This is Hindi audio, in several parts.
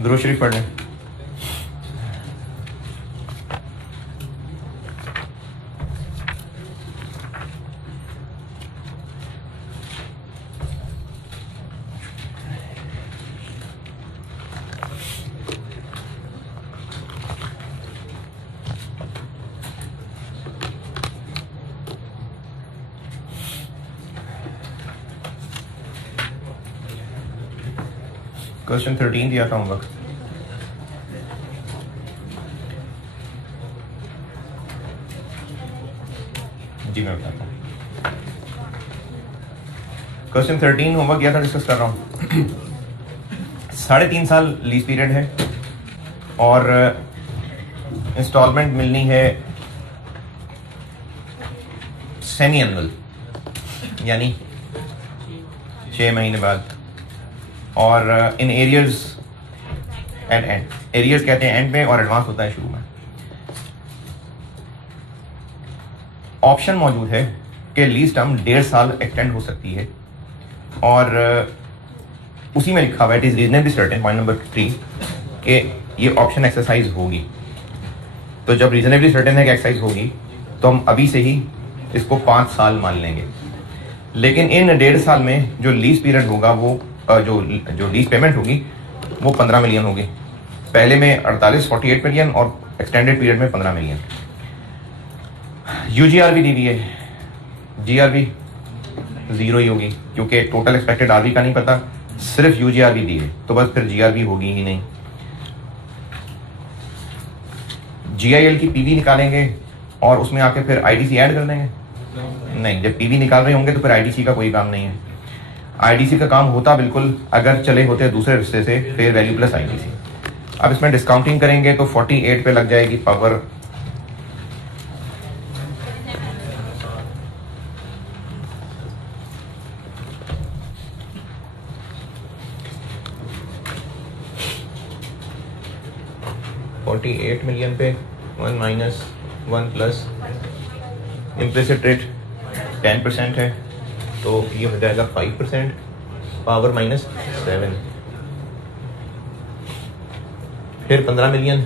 दुरूद शरीफ पढ़ लें। क्वेश्चन 13 दिया था होमवर्क। जी मैं बताता हूँ। क्वेश्चन 13 होमवर्क दिया था, डिस्कस कर रहा हूँ। 3.5 साल लीज पीरियड है और इंस्टॉलमेंट मिलनी है सेमी एनुअल, यानी 6 महीने बाद, और in arrears at end. Arrears कहते हैं एंड में और एडवांस होता है शुरू में। ऑप्शन मौजूद है कि लीज टर्म 1.5 साल एक्सटेंड हो सकती है, और उसी में लिखा हुआ है it is reasonably certain, point number 3, कि ये ऑप्शन एक्सरसाइज होगी। तो जब रीजनेबली सर्टेन है कि एक्सरसाइज होगी तो हम अभी से ही इसको 5 साल मान लेंगे। लेकिन इन 1.5 साल में जो लीज पीरियड होगा वो जो लीज पेमेंट होगी वो 15 मिलियन होगी। पहले में 48 मिलियन और एक्सटेंडेड पीरियड में 15 मिलियन। यूजीआरबी दी हुई है, जीआरबी 0 ही होगी क्योंकि टोटल एक्सपेक्टेड आरबी का नहीं पता, सिर्फ यूजीआरबी दी है तो बस फिर जीआरबी होगी ही नहीं। जीआईएल की पीवी निकालेंगे और उसमें आके फिर आईडीसी ऐड कर देंगे? नहीं, जब पीवी निकाल रहे होंगे तो फिर आईडीसी का कोई काम नहीं है। आईडीसी का काम होता बिल्कुल अगर चले होते दूसरे रिश्ते से, फेयर वैल्यू प्लस आईडीसी। अब इसमें डिस्काउंटिंग करेंगे तो 48 पे लग जाएगी पावर 48 मिलियन पे 1 माइनस 1 प्लस इम्प्लिसिट रेट 10% है तो ये हो जाएगा 5%, पावर -7। फिर 15 मिलियन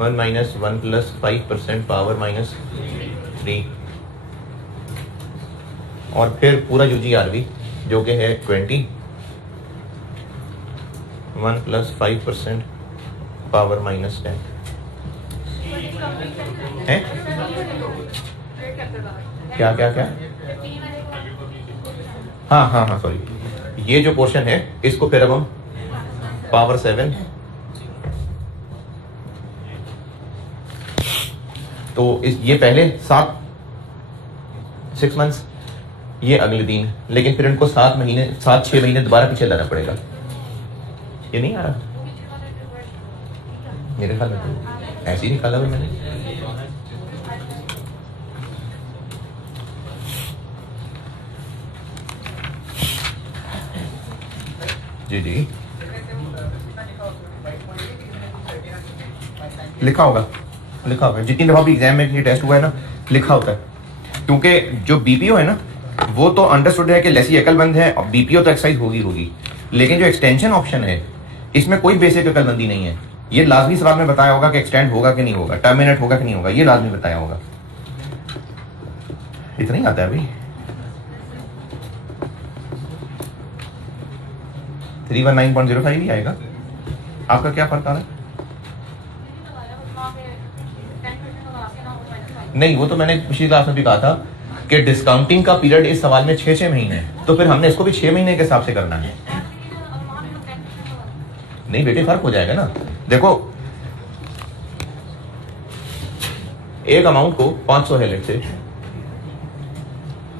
1 माइनस 1 प्लस 5%, पावर -3, और फिर पूरा यूजीआरबी जो कि है 20, 1 प्लस 5%, पावर -10 है। क्या क्या क्या? हाँ सॉरी, ये जो पोर्शन है इसको फिर अब हम पावर 7, तो ये पहले 6 मंथ्स, ये अगले दिन, लेकिन फिर इनको 6 महीने दोबारा पीछे लाना पड़ेगा। ये नहीं आ रहा मेरे ख्याल में, तो ऐसे ही निकाला हुआ मैंने। जी लिखा होगा जितनी दफा भी एग्जाम में ये टेस्ट हुआ है ना, लिखा होता है। क्योंकि जो बीपीओ है ना वो तो अंडरस्टूड है कि लेसी अकलमंद है और बीपीओ तो एक्सरसाइज होगी, लेकिन जो एक्सटेंशन ऑप्शन है इसमें कोई बेसिक अकलमंदी नहीं है। ये लाजमी सवाल में बताया होगा कि एक्सटेंड होगा कि नहीं होगा, टर्मिनेट होगा कि नहीं होगा, ये लाजमी बताया होगा। इतना ही आता है अभी 319.05 ही आएगा। आपका क्या फर्क आ रहा है? नहीं, वो तो मैंने पिछली क्लास में भी कहा था कि डिस्काउंटिंग का पीरियड इस सवाल में 6 महीने है, तो फिर हमने इसको भी 6 महीने के हिसाब से करना है। नहीं बेटे, फर्क हो जाएगा ना। देखो, एक अमाउंट को 500 है लेट से,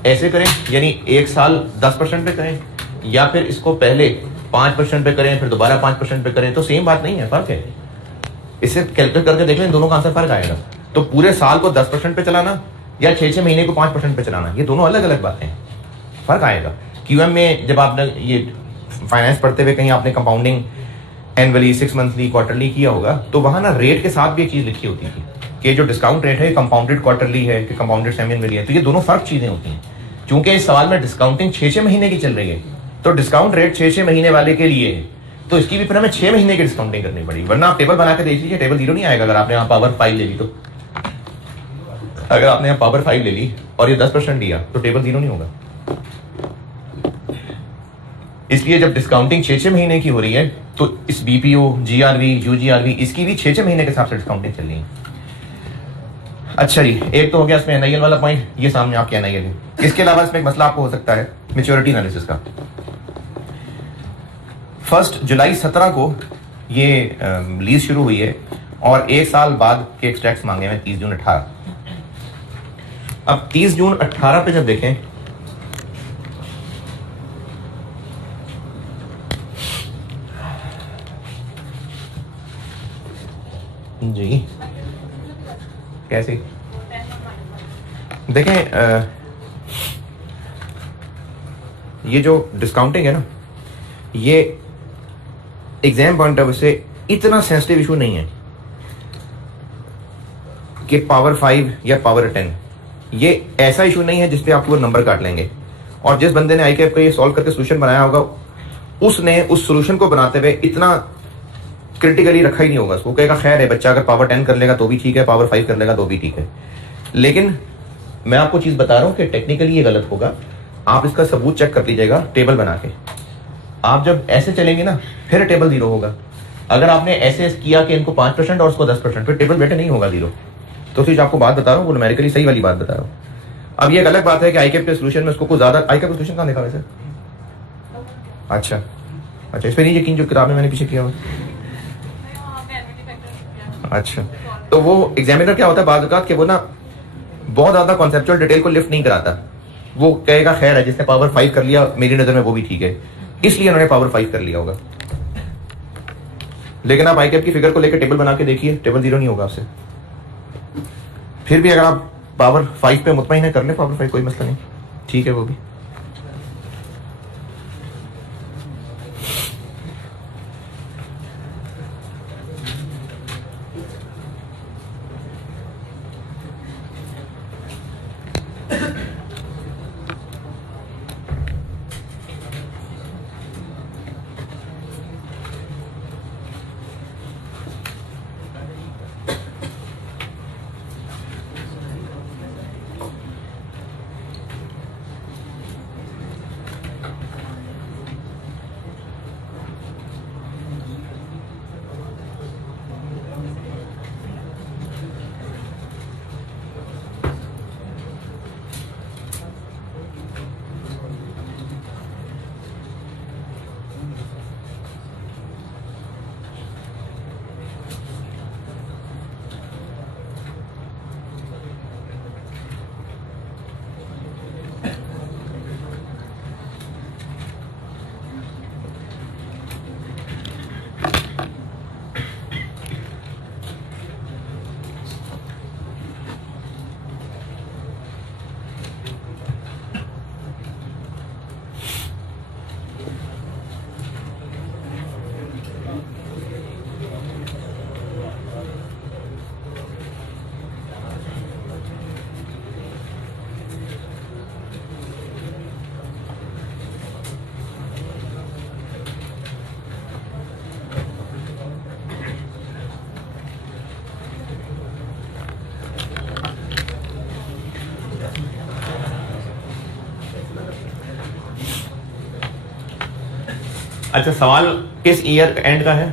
ऐसे करें यानी 1 साल 10% पे करें, या फिर इसको पहले 5% पे करें फिर दोबारा 5% पे करें, तो सेम बात नहीं है, फर्क है। इसे कैलकुलेट करके देख लें, दोनों का आंसर फर्क आएगा। तो पूरे साल को 10% पे चलाना या 6 महीने को 5% पे चलाना, ये दोनों अलग अलग बातें हैं, फर्क आएगा। क्यूएम में जब आपने ये फाइनेंस पढ़ते हुए कहीं आपने कंपाउंडिंग एनुअली, 6 मंथली, क्वार्टरली किया होगा, तो वहां ना रेट के साथ भी एक चीज लिखी होती थी कि जो डिस्काउंट रेट है कंपाउंडेड क्वार्टरली है कि कंपाउंडेड सेमी एनुअली है। तो ये दोनों फर्क चीजें होती हैं। चूंकि इस सवाल में डिस्काउंटिंग 6 महीने की चल रही है, तो डिस्काउंट रेट 6 महीने वाले के लिए है, तो इसकी भी फिर हमें 6 महीने की डिस्काउंटिंग करनी पड़ी, वरना आप टेबल बना के देख लीजिए, टेबल जीरो नहीं आएगा अगर आपने यहाँ पावर 5 ले ली। तो अगर आपने यहाँ पावर 5 ले ली और ये 10% दिया तो टेबल जीरो नहीं होगा। इसलिए जब डिस्काउंटिंग 6 महीने की हो रही है तो इस बीपीओ, जीआरवी, यूजीआरवी इसकी भी 6 महीने के हिसाब से डिस्काउंटिंग चल रही है। अच्छा जी, एक तो हो गया इसमें एनआईएल वाला पॉइंट, ये सामने आपके एनआईएल है। इसके अलावा इसमें एक मसला आपको हो सकता है मैच्योरिटी एनालिसिस का। 1 जुलाई 17 को ये लीज शुरू हुई है और 1 साल बाद के एक्सट्रैक्ट्स मांगे हैं 30 जून 18। अब 30 जून 18 पे जब देखें जी, कैसे देखें ये जो डिस्काउंटिंग है ना, ये एग्जाम पॉइंट ऑफ व्यू से इतना सेंसिटिव इशू नहीं है कि पावर 5 या पावर 10, ये ऐसा इशू नहीं है जिसपे आपको वो नंबर काट लेंगे। और जिस बंदे ने आईकेएफ का ये सॉल्व करके सोल्यूशन बनाया होगा, उसने उस सोल्यूशन को बनाते हुए इतना क्रिटिकली रखा ही नहीं होगा। उसको कहेगा खैर है, बच्चा अगर पावर 10 कर लेगा तो भी ठीक है, पावर 5 कर लेगा तो भी ठीक है। लेकिन मैं आपको चीज बता रहा हूं कि टेक्निकली ये गलत होगा। आप इसका सबूत चेक कर लीजिएगा टेबल बना के। आप जब ऐसे चलेंगे ना फिर टेबल जीरो होगा। अगर आपने ऐसे किया कि इनको 5% और उसको 10%, फिर टेबल बेटे नहीं होगा जीरो। तो फिर आपको बात बता रहा हूँ, वो न्यूमेरिकली सही वाली बात बता रहा हूँ। अब ये एक अलग बात है कि आईकेएफ के सोल्यूशन में उसको कुछ ज्यादा, आईकेएफ का सोल्यूशन कहाँ देखा वैसे? अच्छा, इस पर नहीं यकीन जो किताब में मैंने पीछे किया हुआ। अच्छा, तो वो एग्जामिनर क्या होता है बाद कि वो ना बहुत ज्यादा कॉन्सेप्चुअल डिटेल को लिफ्ट नहीं कराता। वो कहेगा खैर है, जिसने पावर 5 कर लिया मेरी नजर में वो भी ठीक है, इसलिए उन्होंने पावर 5 कर लिया होगा। लेकिन आप आईकेएफ की फिगर को लेकर टेबल बना के देखिए, टेबल जीरो नहीं होगा आपसे। फिर भी अगर आप पावर 5 पे मुतमईन है कर ले पावर 5, कोई मसला नहीं, ठीक है वो भी। अच्छा, सवाल किस ईयर एंड का है?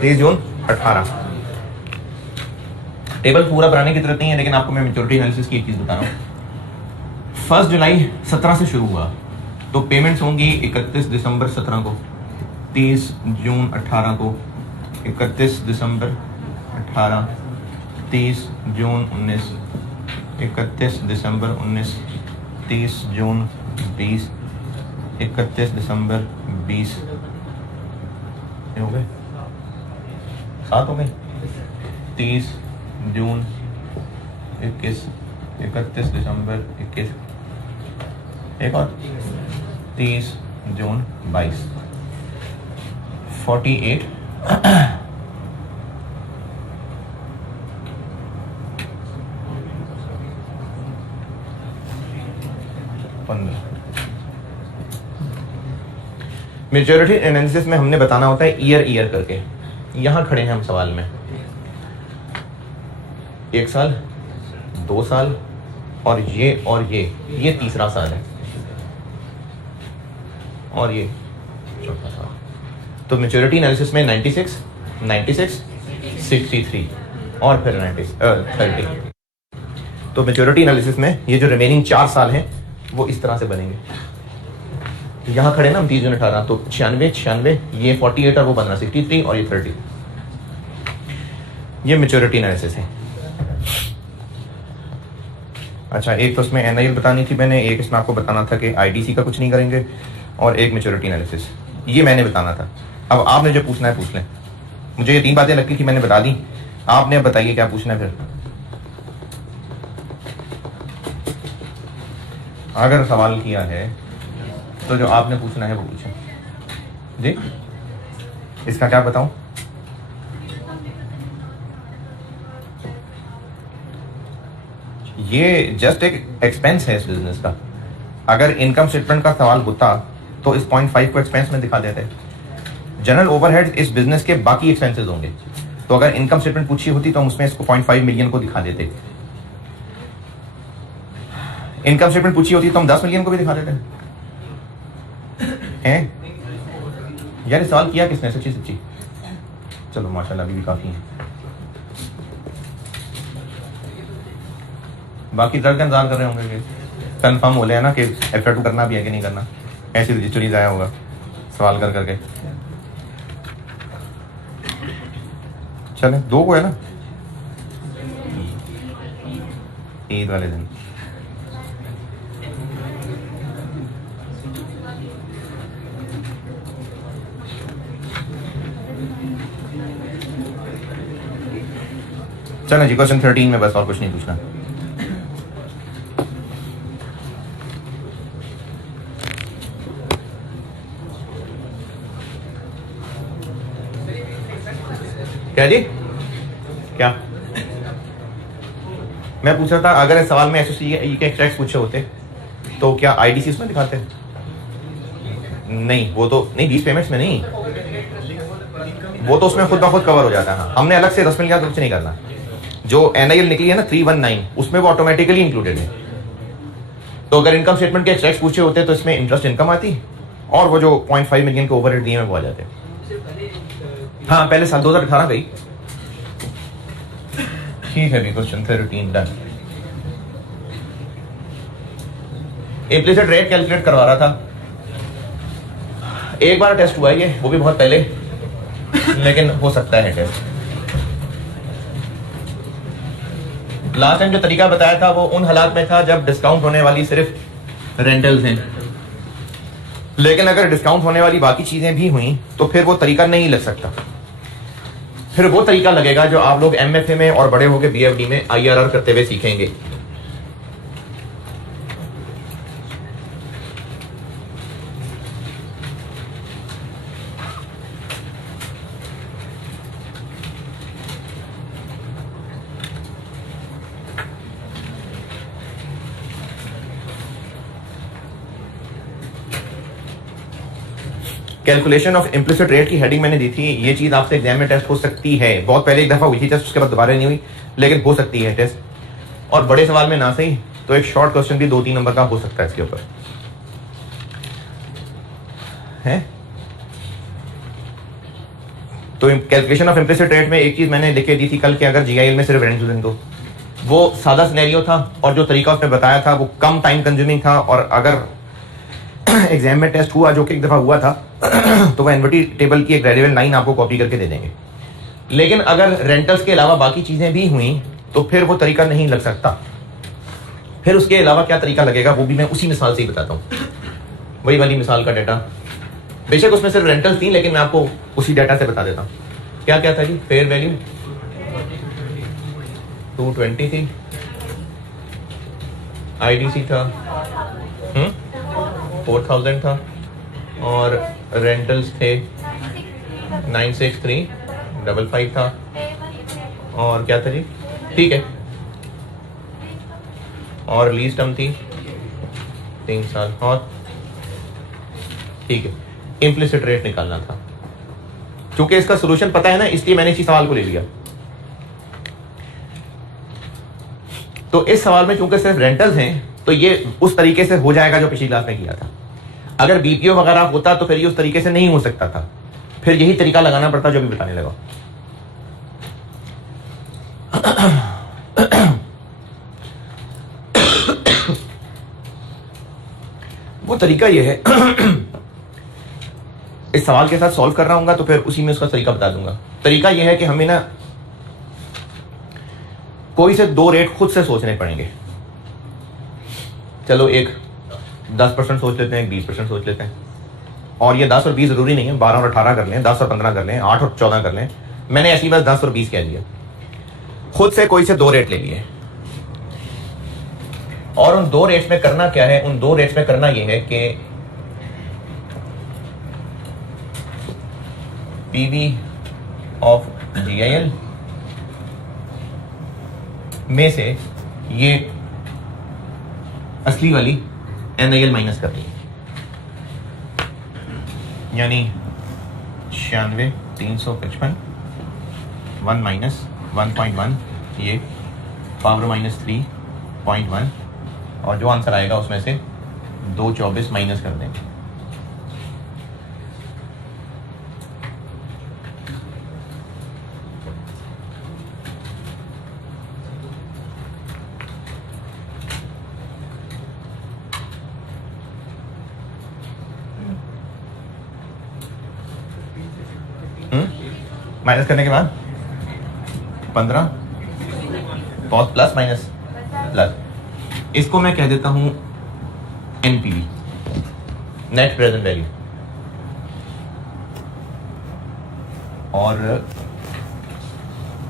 30 जून 18। टेबल पूरा बनाने की जरूरत नहीं है, लेकिन आपको मैं मैच्योरिटी एनालिसिस की एक चीज बता रहा हूँ। 1 जुलाई 17 से शुरू हुआ तो पेमेंट्स होंगी 31 दिसंबर 17 को, 30 जून 18 को, 31 दिसंबर 18, 30 जून 19, 31 दिसंबर 19, 30 जून 20, 31 दिसंबर 20। हो गए 7 हो गए। 30 जून 21, 31 दिसंबर 21, एक और 30 जून 22, 48 15। मेच्योरिटी एनालिसिस में हमने बताना होता है ईयर करके। यहां खड़े हैं हम सवाल में, 1 साल, 2 साल और ये तीसरा साल है और ये चौथा साल। तो मेच्योरिटी एनालिसिस में 96, 63 और फिर 30। तो मेच्योरिटी एनालिसिस में ये जो रिमेनिंग 4 साल हैं वो इस तरह से बनेंगे। यहां खड़े ना हम 30 जून 18, तो 96, ये 48 और वो 15, 63 और ये 30। ये मेच्योरिटी एनालिसिस है। अच्छा, एक तो उसमें एनआईएल बतानी थी मैंने, एक इसमें आपको बताना था कि आईडीसी का कुछ नहीं करेंगे, और एक मेच्योरिटी एनालिसिस, ये मैंने बताना था। अब आपने जो पूछना है पूछ लें। मुझे ये 3 बातें लगती थी मैंने बता दी, आपने अब बताइए क्या पूछना है। फिर अगर सवाल किया है तो जो आपने पूछना है वो पूछें जी। इसका क्या बताऊं? ये जस्ट एक एक्सपेंस है इस बिजनेस का। अगर इनकम स्टेटमेंट का सवाल होता तो इस 0.5 को एक्सपेंस में दिखा देते। जनरल ओवरहेड इस बिजनेस के बाकी एक्सपेंसेस होंगे, तो अगर इनकम स्टेटमेंट पूछी होती तो हम उसमें इसको 0.5 मिलियन को दिखा देते। इनकम स्टेटमेंट पूछी होती तो हम 10 मिलियन को भी दिखा देते हैं। यार सवाल किया किसने? सच्ची। चलो माशाल्लाह अभी भी काफी है। बाकी दर्द का इंतजार कर रहे होंगे, कंफर्म हो लिया ना कि F2 करना भी है कि नहीं करना। ऐसी रजिस्ट्री आया होगा सवाल कर करके। चले 2 को है ना ईद वाले दिन। चलो जी, क्वेश्चन 13 में बस और कुछ नहीं पूछना। क्या जी? क्या मैं पूछ रहा था, अगर इस सवाल में एसओसी के एक्सट्रैक्ट्स पूछे होते तो क्या आईडीसी उसमें दिखाते? नहीं, वो तो नहीं, 20 पेमेंट्स में नहीं, वो तो उसमें खुद ब खुद कवर हो जाता है। हमने अलग से 10 मिनट का कुछ नहीं करना। जो एनआईएल निकली है ना 319, उसमें वो ऑटोमेटिकली इंक्लूडेड है। तो अगर इनकम स्टेटमेंट के एक्सट्रैक्ट्स पूछे होते तो इसमें इंटरेस्ट इनकम आती और वो जो 0.5 मिलियन के ओवरहेड दिए वो आ जाते। हाँ, पहले साल 2018 गई। ठीक है, question 13 done. Implicit rate calculate करवा रहा था। एक बार टेस्ट हुआ है ये, वो भी बहुत पहले, लेकिन हो सकता है टेस्ट। लास्ट टाइम जो तरीका बताया था वो उन हालात में था जब डिस्काउंट होने वाली सिर्फ रेंटल्स हैं, लेकिन अगर डिस्काउंट होने वाली बाकी चीजें भी हुई तो फिर वो तरीका नहीं लग सकता। फिर वो तरीका लगेगा जो आप लोग एमएफए में और बड़े होकर बीएफडी में आईआरआर करते हुए सीखेंगे। कैलकुलेशन ऑफ इम्प्लिसिट रेट की हेडिंग मैंने दी थी। ये चीज आपसे एग्जाम में टेस्ट हो सकती है। बहुत पहले एक दफा हुई थी टेस्ट, उसके बाद दोबारा नहीं हुई, लेकिन हो सकती है टेस्ट। और बड़े सवाल में ना सही तो एक शॉर्ट क्वेश्चन भी 2-3 नंबर का हो सकता है इसके ऊपर है। तो कैलकुलेशन ऑफ इम्प्लिसिट रेट में एक चीज मैंने लिख के दी थी कल कि अगर जीआईएल में सिर्फ रेंट दें तो वो सादा सिनेरियो था, और जो तरीका उसने बताया था वो कम टाइम कंज्यूमिंग था। और अगर एग्जाम में टेस्ट हुआ, जो कि एक दफा हुआ था, तो वो एनवीटी टेबल की एक रेलेवेंट लाइन आपको कॉपी करके दे देंगे। लेकिन अगर रेंटल्स के अलावा बाकी चीजें भी हुई तो फिर वो तरीका नहीं लग सकता। फिर उसके अलावा क्या तरीका लगेगा वो भी मैं उसी मिसाल से ही बताता हूँ। वही वाली मिसाल का डाटा, बेशक उसमें सिर्फ रेंटल्स थी, लेकिन मैं आपको उसी डाटा से बता देता हूँ। क्या क्या था जी? फेयर वैल्यू 220 थी, आईडीसी था 4000 था, और रेंटल्स थे 96355 था, और क्या था जी? ठीक है, और लीज टर्म थी 3 साल, और ठीक है। इम्प्लिसिट रेट निकालना था। क्योंकि इसका सोल्यूशन पता है ना, इसलिए मैंने इसी सवाल को ले लिया। तो इस सवाल में चूंकि सिर्फ रेंटल्स हैं, तो ये उस तरीके से हो जाएगा जो पिछली क्लास में किया था। अगर बीपीओ वगैरह होता तो फिर ये उस तरीके से नहीं हो सकता था, फिर यही तरीका लगाना पड़ता जो भी बताने लगा। वो तरीका ये है, इस सवाल के साथ सॉल्व कर रहा हूंगा तो फिर उसी में उसका तरीका बता दूंगा। तरीका ये है कि हमें ना कोई से दो रेट खुद से सोचने पड़ेंगे। चलो एक 10% सोच लेते हैं, एक 20% सोच लेते हैं। और ये 10 और 20 जरूरी नहीं है, 12 और 18 कर लें, 10 और 15 कर लें, 8 और 14 कर लें। मैंने ऐसी बस 10 और 20 कह दिया। खुद से कोई से दो रेट ले लिए, और उन दो रेट्स में करना क्या है? उन दो रेट्स में करना यह है कि पीवी ऑफ जीआईएल में से ये असली वाली एनआईएल माइनस कर दी, यानी 96,355 1 माइनस 1.1, ये पावर माइनस 3.1, और जो आंसर आएगा उसमें से 224 माइनस कर देंगे। माइनस करने के बाद 15 प्लस माइनस प्लस, इसको मैं कह देता हूं एनपीवी, नेट प्रेजेंट वैल्यू। और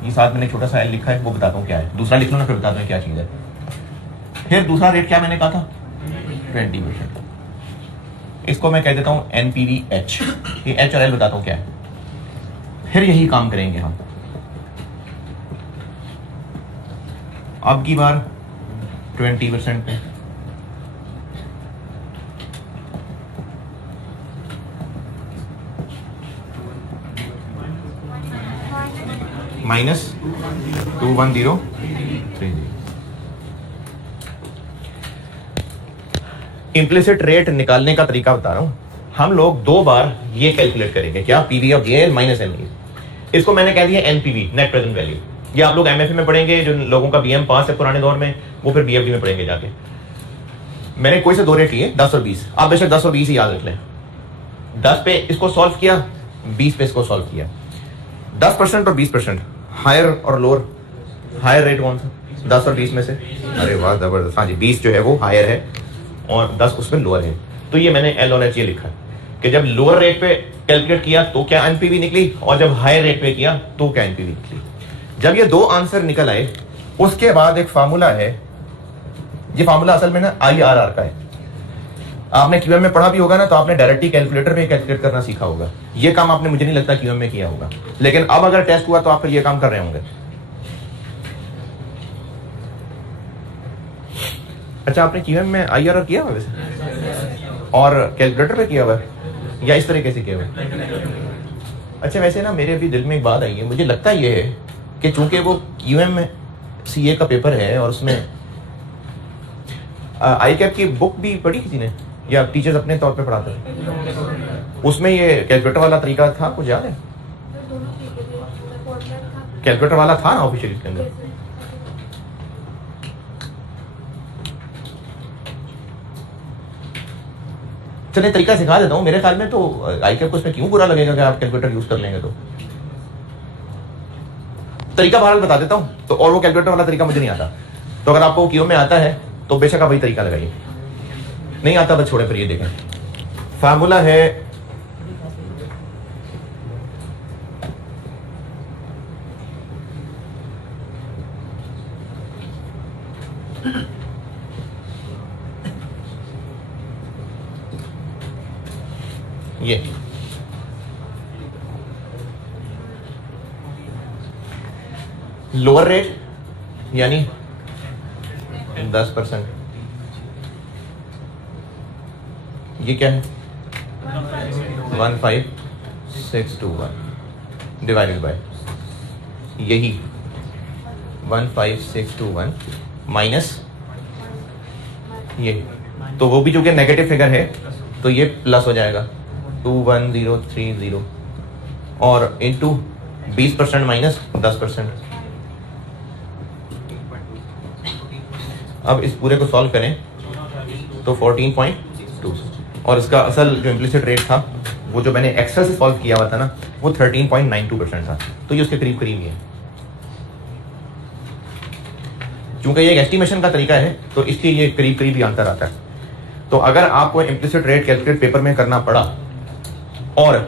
ये साथ मैंने छोटा सा एल लिखा है, वो बताता हूं क्या है। दूसरा लिख लो ना, फिर बताता हूं क्या चीज है। फिर दूसरा रेट क्या मैंने कहा था? 20%। इसको मैं कह देता हूं एनपीवी एच। ये एच और एल बताता हूं क्या है। फिर यही काम करेंगे हम। अब की बार 20% पे माइनस 21030। इम्प्लिसिट रेट निकालने का तरीका बता रहा हूं। हम लोग दो बार ये कैलकुलेट करेंगे, क्या? PV of GIL minus NIL. इसको मैंने कह दिया एनपीवी, नेट प्रेजेंट वैल्यू। ये आप लोग एमएफए में पढ़ेंगे, जो लोगों का बीएम पास है पुराने दौर में, वो फिर बीएफडी में पढ़ेंगे जाके। मैंने कोई से दो रेट लिए, 10 और 20। आप बेशक 10 और 20 ही याद रख लें। 10 पे इसको सॉल्व किया, 20 पे इसको सॉल्व किया। 10% और 20%, हायर और लोअर। हायर रेट कौन सा? 10 और 20 में से? अरे वाह, जबरदस्त। हाँ जी, 20 जो है वो हायर है और 10 उसमें लोअर है। तो ये मैंने एल और एच ये लिखा कि जब लोअर रेट पे कैलकुलेट किया तो क्या एनपीवी निकली, और जब हायर रेट पे किया तो क्या एनपीवी निकली। जब ये दो आंसर निकल आए, उसके बाद एक फार्मूला है। ये फार्मूला असल में ना आईआरआर का है। आपने क्यूएम में पढ़ा भी होगा ना, तो आपने डायरेक्टली कैलकुलेटर पे कैलकुलेट करना सीखा होगा। ये काम आपने, मुझे नहीं लगता, क्यूएम में किया होगा, लेकिन अब अगर टेस्ट हुआ तो आप फिर ये काम कर रहे होंगे। अच्छा, आपने क्यूएम में आईआरआर किया हुआ वैसे, और कैलकुलेटर पे किया हुआ या इस तरीके से किया हुआ? अच्छा, वैसे ना मेरे अभी दिल में एक बात आई है। मुझे लगता ये है कि चूंकि वो क्यूएम में सीए का पेपर है और उसमें आईकैप की बुक भी पढ़ी किसी ने, या टीचर्स अपने तौर पे पढ़ाते हैं, उसमें ये कैलकुलेटर वाला तरीका था, कुछ याद है? कैलकुलेटर वाला था ना ऑफिशियल इसके अंदर। चलिए तरीका सिखा देता हूँ। मेरे ख्याल में तो आईकैप को उसमें क्यों बुरा लगेगा कि आप कैलकुलेटर यूज कर लेंगे। तो तरीका बहरहाल बता देता हूँ। तो और वो कैलकुलेटर वाला तरीका मुझे नहीं आता, तो अगर आपको क्यू में आता है तो बेशक आप वही तरीका लगाइए। नहीं आता बस छोड़े, फिर ये देखें। फार्मूला है ये, लोअर रेट यानी 10%, ये क्या है? 15621 डिवाइडेड बाय यही 15621 माइनस ये, तो वो भी चूंकि नेगेटिव फिगर है तो ये प्लस हो जाएगा 21030 और इंटू 20% माइनस 10%। अब इस पूरे को सॉल्व करें तो 14.2 और इसका असल जो इम्प्लिसिट रेट था वो जो मैंने एक्सेल से सॉल्व किया हुआ था ना वो 13.92% था, तो ये उसके करीब करीब ही है। चूंकि ये एक एस्टिमेशन का तरीका है तो इसलिए ये करीब करीब ही आंसर आता है। तो अगर आपको इम्प्लिसिट रेट कैलकुलेट पेपर में करना पड़ा और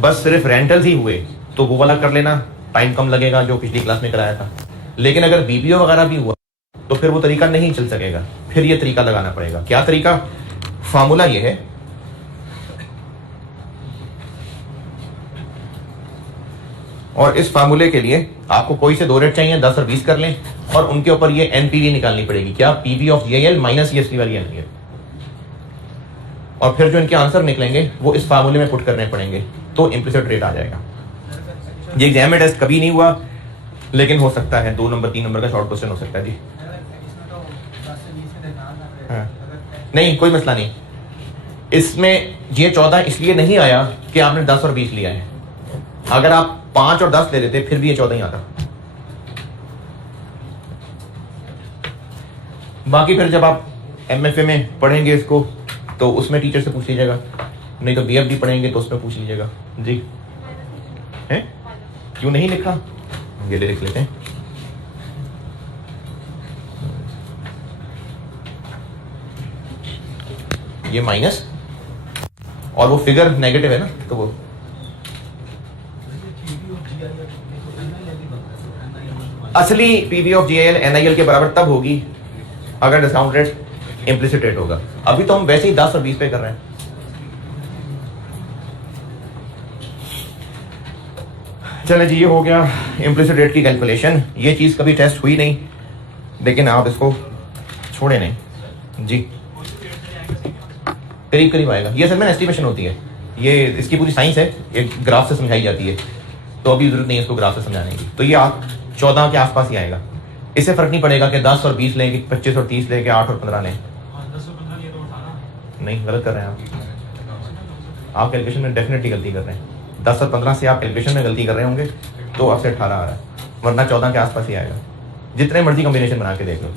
बस सिर्फ रेंटल्स ही हुए तो वो वाला कर लेना, टाइम कम लगेगा जो पिछली क्लास में कराया था। लेकिन अगर बीपीओ वगैरह भी हुआ तो फिर वो तरीका नहीं चल सकेगा, फिर ये तरीका लगाना पड़ेगा। क्या तरीका? फार्मूला ये है, और इस फार्मूले के लिए आपको कोई से दो रेट चाहिए, 10 और 20 कर लें और उनके ऊपर ये एनपीवी निकालनी पड़ेगी। क्या? PV of GL minus EST वाली एनपीवी, और फिर जो इनके आंसर निकलेंगे वो इस फार्मूले में पुट करने पड़ेंगे, तो इम्प्लिसिट रेट आ जाएगा। ये एग्जाम में टेस्ट कभी नहीं हुआ, लेकिन हो सकता है 2 नंबर 3 नंबर का शॉर्ट क्वेश्चन हो सकता है जी। हाँ। नहीं, कोई मसला नहीं। इसमें ये 14 इसलिए नहीं आया कि आपने 10 और 20 लिया है। अगर आप 5 और 10 ले लेते फिर भी ये 14 ही आता। बाकी फिर जब आप एमएफए में पढ़ेंगे इसको तो उसमें टीचर से पूछ लीजिएगा, नहीं तो बीएफडी पढ़ेंगे तो उसमें पूछ लीजिएगा जी। हैं? क्यों नहीं लिखा? ये लिख लेते हैं। ये माइनस और वो फिगर नेगेटिव है ना, तो वो असली पीवी ऑफ जीएल एनआईएल के बराबर तब होगी अगर डिस्काउंट रेट इम्प्लिसिट रेट होगा। अभी तो हम वैसे ही 10 और 20 पे कर रहे हैं। चले जी, ये हो गया इम्प्लिसिट रेट की कैलकुलेशन। ये चीज कभी टेस्ट हुई नहीं, लेकिन आप इसको छोड़े नहीं जी, करीब करीब आएगा। ये असल में एस्टिमेशन होती है, ये इसकी पूरी साइंस है, एक ग्राफ से समझाई जाती है, तो अभी जरूरत नहीं है इसको ग्राफ से समझाने की। तो ये आप 14 के आसपास ही आएगा। इससे फर्क नहीं पड़ेगा कि 10 और 20 लें कि 25 और 30 लें कि 8 और 15 लें। नहीं, गलत कर रहे हैं आप कैलकुलेशन में डेफिनेटली गलती कर रहे हैं। 10 और 15 से आप कैलकुलेशन में गलती कर रहे होंगे तो आपसे 18 आ रहा है, वरना 14 के आसपास ही आएगा। जितने मर्जी कॉम्बिनेशन बना के देख लो।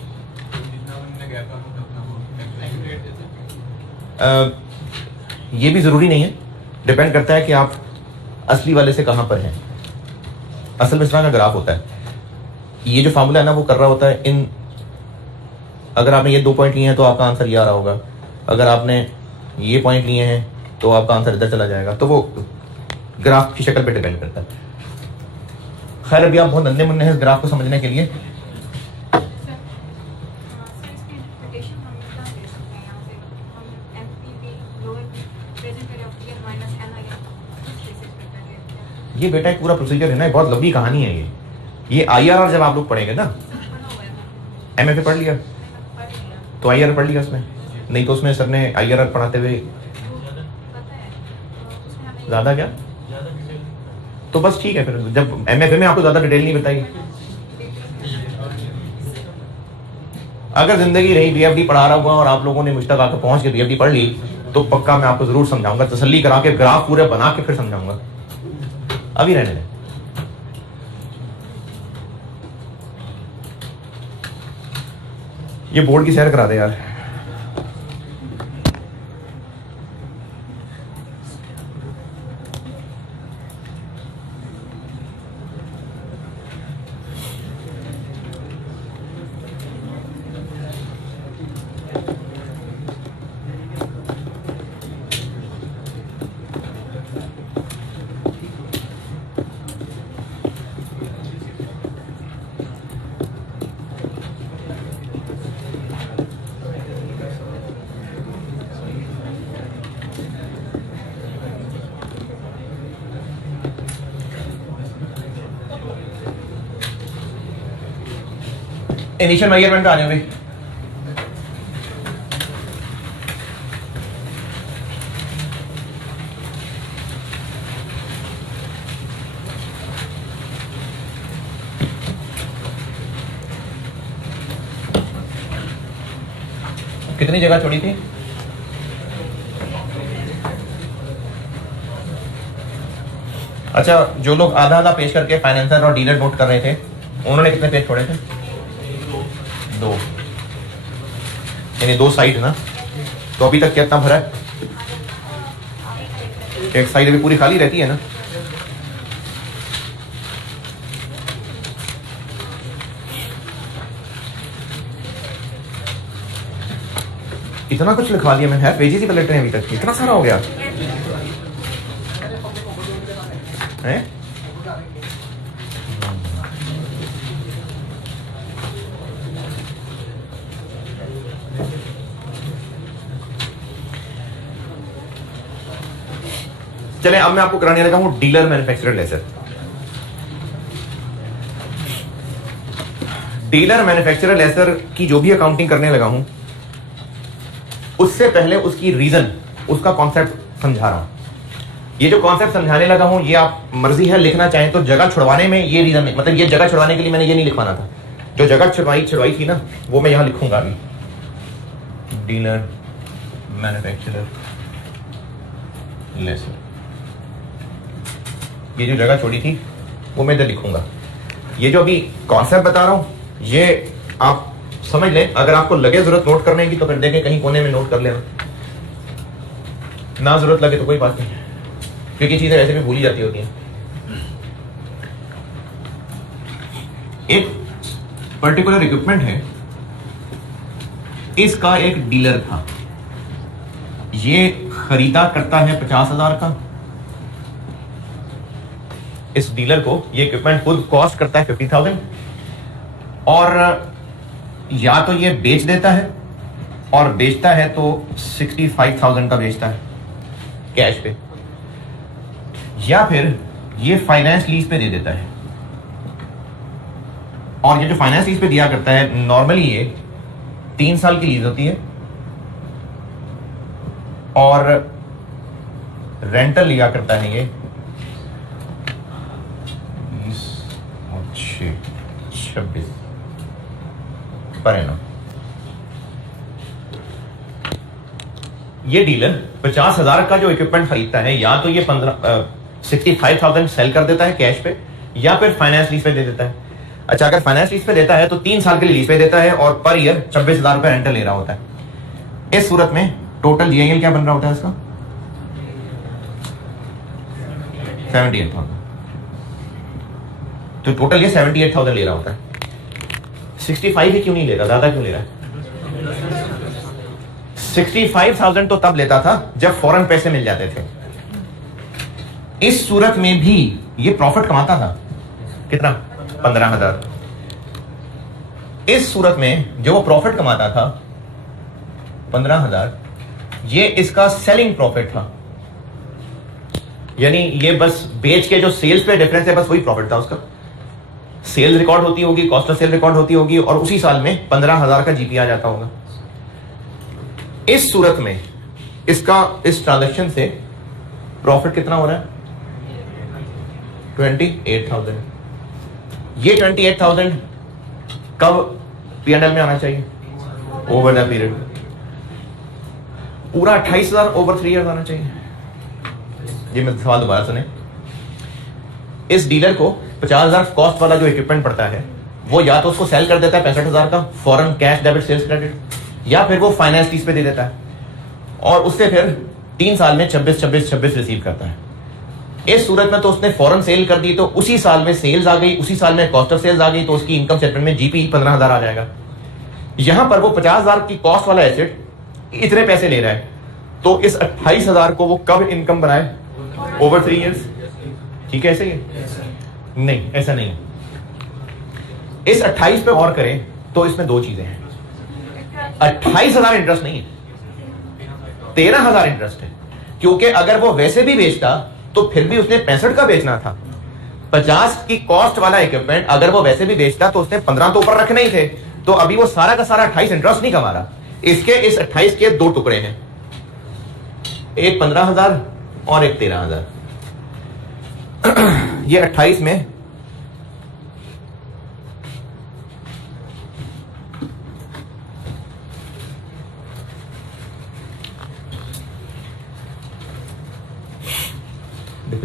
ये भी जरूरी नहीं है, डिपेंड करता है कि आप असली वाले से कहां पर हैं। असल में इस तरह का ग्राफ होता है, ये जो फार्मूला है ना वो कर रहा होता है इन, अगर आपने ये 2 पॉइंट लिए हैं तो आपका आंसर ये आ रहा होगा, अगर आपने ये पॉइंट लिए हैं तो आपका आंसर इधर चला जाएगा। तो वो ग्राफ की शक्ल पे डिपेंड करता है। खैर, अभी आप बहुत नन्हे मुन्ने हैं इस ग्राफ को समझने के लिए। ये बेटा एक पूरा प्रोसीजर है ना, बहुत लंबी कहानी है ये आईआरआर जब आप लोग पढ़ेंगे ना, एमएफए पढ़ लिया तो आईआरआर पढ़ लिया उसमें, नहीं तो उसमें सर ने आईआरआर पढ़ाते हुए ज्यादा क्या, तो बस ठीक है। फिर जब एमएफए में आपको ज्यादा डिटेल नहीं बताई, अगर जिंदगी रही बीएफडी पढ़ा रहा हुआ और आप लोगों ने मुझ तक आकर पहुंच के बीएफडी पढ़ ली तो पक्का मैं आपको जरूर समझाऊंगा, तसल्ली करा के ग्राफ पूरे बना के फिर समझाऊंगा। अभी रहने दें। ये बोर्ड की सैर करा दे यार। इनिशियल मेजरमेंट आने हुए कितनी जगह छोड़ी थी? अच्छा, जो लोग आधा आधा पेश करके फाइनेंसर और डीलर नोट कर रहे थे, उन्होंने कितने पेज छोड़े थे? 2, यानी 2 साइड ना। तो अभी तक कितना भरा है? एक साइड अभी पूरी खाली रहती है ना। इतना कुछ लिखवा दिया मैंने, पेजेस ही पलट रहे हैं अभी तक, इतना सारा हो गया है? चले, अब मैं आपको कराने लगा हूं dealer manufacturer lessor. Dealer manufacturer lessor की जो भी अकाउंटिंग करने लगा हूं, उससे पहले उसकी रीजन, उसका कॉन्सेप्ट समझा रहा हूं। ये जो कॉन्सेप्ट समझाने लगा हूं, ये आप मर्जी है लिखना चाहें तो, जगह छुड़वाने में ये रीजन नहीं, मतलब ये जगह छुड़वाने के लिए मैंने ये नहीं लिखवाना था। जो जगह छुड़वाई थी ना, वो मैं यहां लिखूंगा अभी। डीलर मैन्युफैक्चरर लेसर, ये जो जगह छोड़ी थी वो मैं इधर लिखूंगा। ये जो अभी कॉन्सेप्ट बता रहा हूं, ये आप समझ लें। अगर आपको लगे जरूरत नोट करने की तो फिर देखें कहीं कोने में नोट कर लेना, ना जरूरत लगे तो कोई बात नहीं, क्योंकि चीजें वैसे भी भूली जाती होती हैं। एक पर्टिकुलर इक्विपमेंट है, इसका एक डीलर था, ये खरीदा करता है 50,000 का। इस डीलर को ये इक्विपमेंट खुद कॉस्ट करता है 50,000, और या तो ये बेच देता है, और बेचता है तो 65,000 का बेचता है कैश पे, या फिर ये फाइनेंस लीज पे दे देता है। और ये जो फाइनेंस लीज पे दिया करता है, नॉर्मली ये 3 साल की लीज होती है, और रेंटल लिया करता है ये 26 पर एनम। ये डीलर 50,000 का जो इक्विपमेंट खरीदता है, या तो ये 65,000 सेल कर देता है कैश पे, या फिर फाइनेंस लीज पे दे देता है। अच्छा, अगर फाइनेंस लीज पे देता है तो 3 साल के लिए लीज पे देता है, और पर ईयर 26,000 रुपए रेंटल ले रहा होता है। इस सूरत में टोटल जीआईएल क्या बन रहा होता है इसका? 78,000। तो टोटल ये 78,000 ले रहा होता है। 65 ही क्यों नहीं लेता, ज्यादा क्यों ले रहा है? 65,000 तो तब लेता था जब फौरन पैसे मिल जाते थे। इस सूरत में भी ये प्रॉफिट कमाता था कितना? 15,000। इस सूरत में जो वो प्रॉफिट कमाता था 15,000, ये इसका सेलिंग प्रॉफिट था, यानी ये बस बेच के जो सेल्स पे डिफरेंस है, बस वही प्रॉफिट था उसका। सेल्स रिकॉर्ड होती होगी, कॉस्ट ऑफ सेल रिकॉर्ड होती होगी, और उसी साल में 15,000 का जीपी आ जाता होगा। इस सूरत में इसका इस ट्रांजैक्शन से प्रॉफिट कितना हो रहा है? 28,000। ये 28,000 कब पीएनएल में आना चाहिए? Over the period. पूरा 28,000 ओवर 3 ईयर्स आना चाहिए। ये मैं सवाल दोबारा सुने। इस डीलर को 50,000 कॉस्ट वाला जो इक्विपमेंट पड़ता है, वो या तो उसको सेल कर देता है 65,000 का फॉरन कैश डेबिट सेल्स क्रेडिट, या फिर वो फाइनेंस लीज पे दे देता है, और उससे फिर 3 साल में 26 रिसीव करता है। इस सूरत में तो उसने फॉरन सेल कर दी, तो उसी साल में सेल्स आ गई, उसी साल में कॉस्ट ऑफ सेल्स आ गई, तो उसकी इनकम स्टेटमेंट में जीपी 15,000 आ जाएगा। यहां पर वो 50,000 की कॉस्ट वाला एसेट इतने पैसे ले रहा है, तो इस 28,000 को वो कब इनकम बनाए? Over 3 years. ठीक है, ऐसे ही नहीं, ऐसा नहीं है। इस 28 पे और करें तो इसमें 2 चीजें हैं। 28,000 इंटरेस्ट नहीं है, 13,000 इंटरेस्ट है, क्योंकि अगर वो वैसे भी बेचता तो फिर भी उसने 65 का बेचना था। 50 की कॉस्ट वाला इक्विपमेंट अगर वो वैसे भी बेचता तो उसने 15 तो ऊपर रखने ही थे, तो अभी वो सारा का सारा 28 इंटरेस्ट नहीं कमा रहा। इसके इस 28 के 2 टुकड़े हैं, एक 15,000 और एक 13,000। ये 28 में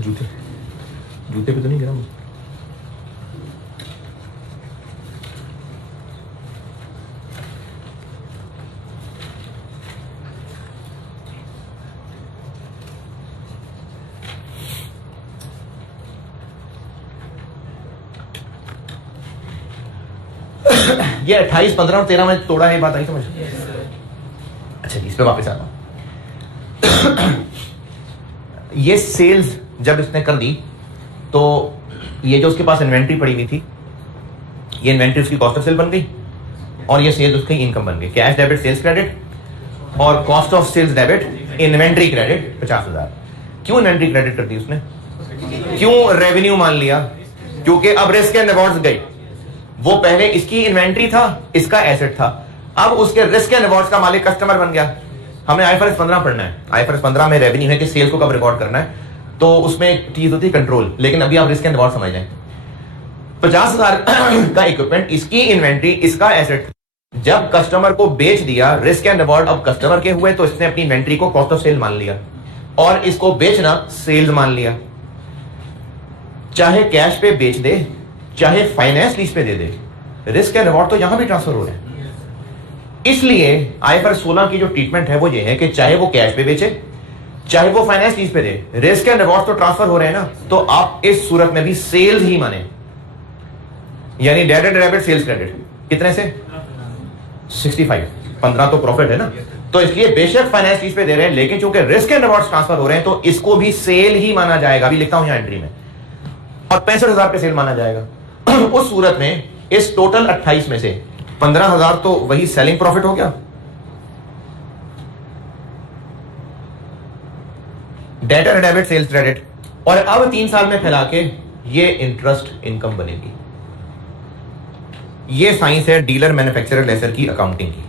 जूते जूते पे तो नहीं गिरा मुझे। ये 28, 15 और 13 में तोड़ा है, बात आई समझ? अच्छा इस पे वापस आना। ये सेल्स जब इसने कर दी तो ये जो उसके पास इन्वेंट्री पड़ी हुई थी, ये इन्वेंट्री उसकी कॉस्ट ऑफ सेल बन गई और ये सेल्स उसकी इनकम बन गई। कैश डेबिट सेल्स क्रेडिट और cost of sales debit inventory credit 50,000। क्यों इन्वेंट्री क्रेडिट कर दी उसने? क्यों रेवेन्यू मान लिया? क्योंकि अब रिस्क एंड रिवॉर्ड्स गई। वो पहले इसकी इन्वेंट्री था, इसका एसेट था, अब उसके रिस्क एंड रिवॉर्ड्स का मालिक कस्टमर बन गया। हमने आईएफआरएस 15 पढ़ना है। आईएफआरएस 15 में रेवेन्यू है कि सेल्स को कब रिकॉर्ड करना है, तो उसमें एक चीज होती है कंट्रोल, लेकिन अभी आप रिस्क एंड रिवॉर्ड समझ जाए। 50,000 का इक्विपमेंट, इसकी इन्वेंट्री, इसका एसेट, जब कस्टमर को बेच दिया, रिस्क एंड रिवॉर्ड अब कस्टमर के हुए, तो इसने अपनी इन्वेंट्री को कॉस्ट ऑफ सेल मान लिया और इसको बेचना सेल्स मान लिया। चाहे कैश पे बेच दे, चाहे फाइनेंस लीज पे दे दे, रिस्क एंड रिवॉर्ड तो यहां भी ट्रांसफर हो रहे हैं। इसलिए आईएफआरएस 16 की जो ट्रीटमेंट है वो ये है कि चाहे वो कैश पे बेचे, चाहे वो फाइनेंस लीज पे दे, रिस्क एंड रिवॉर्ड तो ट्रांसफर हो रहे हैं ना, तो आप इस सूरत में भी सेल्स ही माने, यानी डेबिट डेबिट सेल्स क्रेडिट। कितने से? 65। 15 तो प्रॉफिट है ना, तो इसलिए बेशक फाइनेंस लीज पे दे रहे हैं, लेकिन चूंकि रिस्क एंड रिवॉर्ड ट्रांसफर हो रहे हैं तो इसको भी सेल ही माना जाएगा। अभी लिखता हूं यहां एंट्री में, और 65,000 पे सेल माना जाएगा। उस सूरत में इस टोटल 28 में से 15,000 तो वही सेलिंग प्रॉफिट हो गया, डेटर डेबिट सेल्स क्रेडिट, और अब 3 साल में फैला के ये इंटरेस्ट इनकम बनेगी। ये साइंस है डीलर मैन्युफैक्चरर लेसर की अकाउंटिंग की।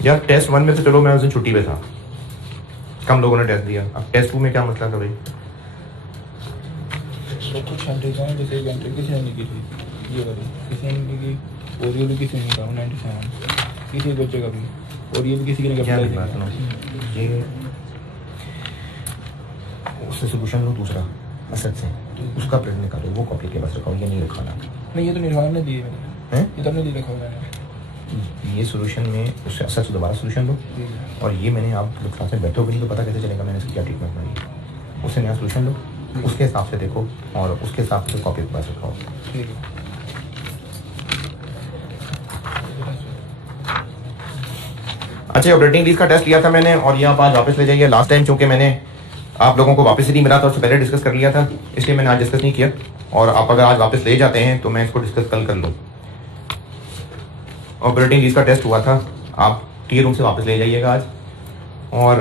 यार टेस्ट 1 में तो चलो मैं उस दिन छुट्टी पे था, कम लोगों ने टेस्ट दिया। अब टेस्ट 2 में क्या मतलब है भाई? तो कुछ एंट्रीज जैसे एंट्री किसी ने नहीं की थी, ये वाली किसी ने नहीं की, और ये भी किसी ने नहीं कहा 97 किसी बच्चे का भी, और ये भी किसी ने क्या नहीं बात किया। ये उससे सोल्यूशन लो दूसरा असद से, उसका प्रिंट निकालो, वो कॉपी के पास रखो, ये नहीं रखाना। नहीं ये तो निर्वाण ने दिए मैंने, ये तो नहीं लिखा हुआ मैंने। ये सोल्यूशन में उससे असद से दोबारा सोल्यूशन लो, और ये मैंने आप क्लास में बैठोगे नहीं तो पता कैसे चलेगा मैंने इसकी क्या ट्रीटमेंट बनाई। उससे नया सोल्यूशन लो, उसके हिसाब से देखो, और उसके हिसाब से कॉपी के पास रखाओ। ठीक है। अच्छा, ऑपरेटिंग लीज का टेस्ट लिया था मैंने, और ये आप आज वापस ले जाइए। लास्ट टाइम चूंकि मैंने आप लोगों को वापस ही नहीं मिला था, उससे पहले डिस्कस कर लिया था, इसलिए मैंने आज डिस्कस नहीं किया। और आप अगर आज वापस ले जाते हैं तो मैं इसको डिस्कस कल कर लूँ। ऑपरेटिंग लीज का टेस्ट हुआ था, आप टी रूम से वापस ले जाइएगा आज, और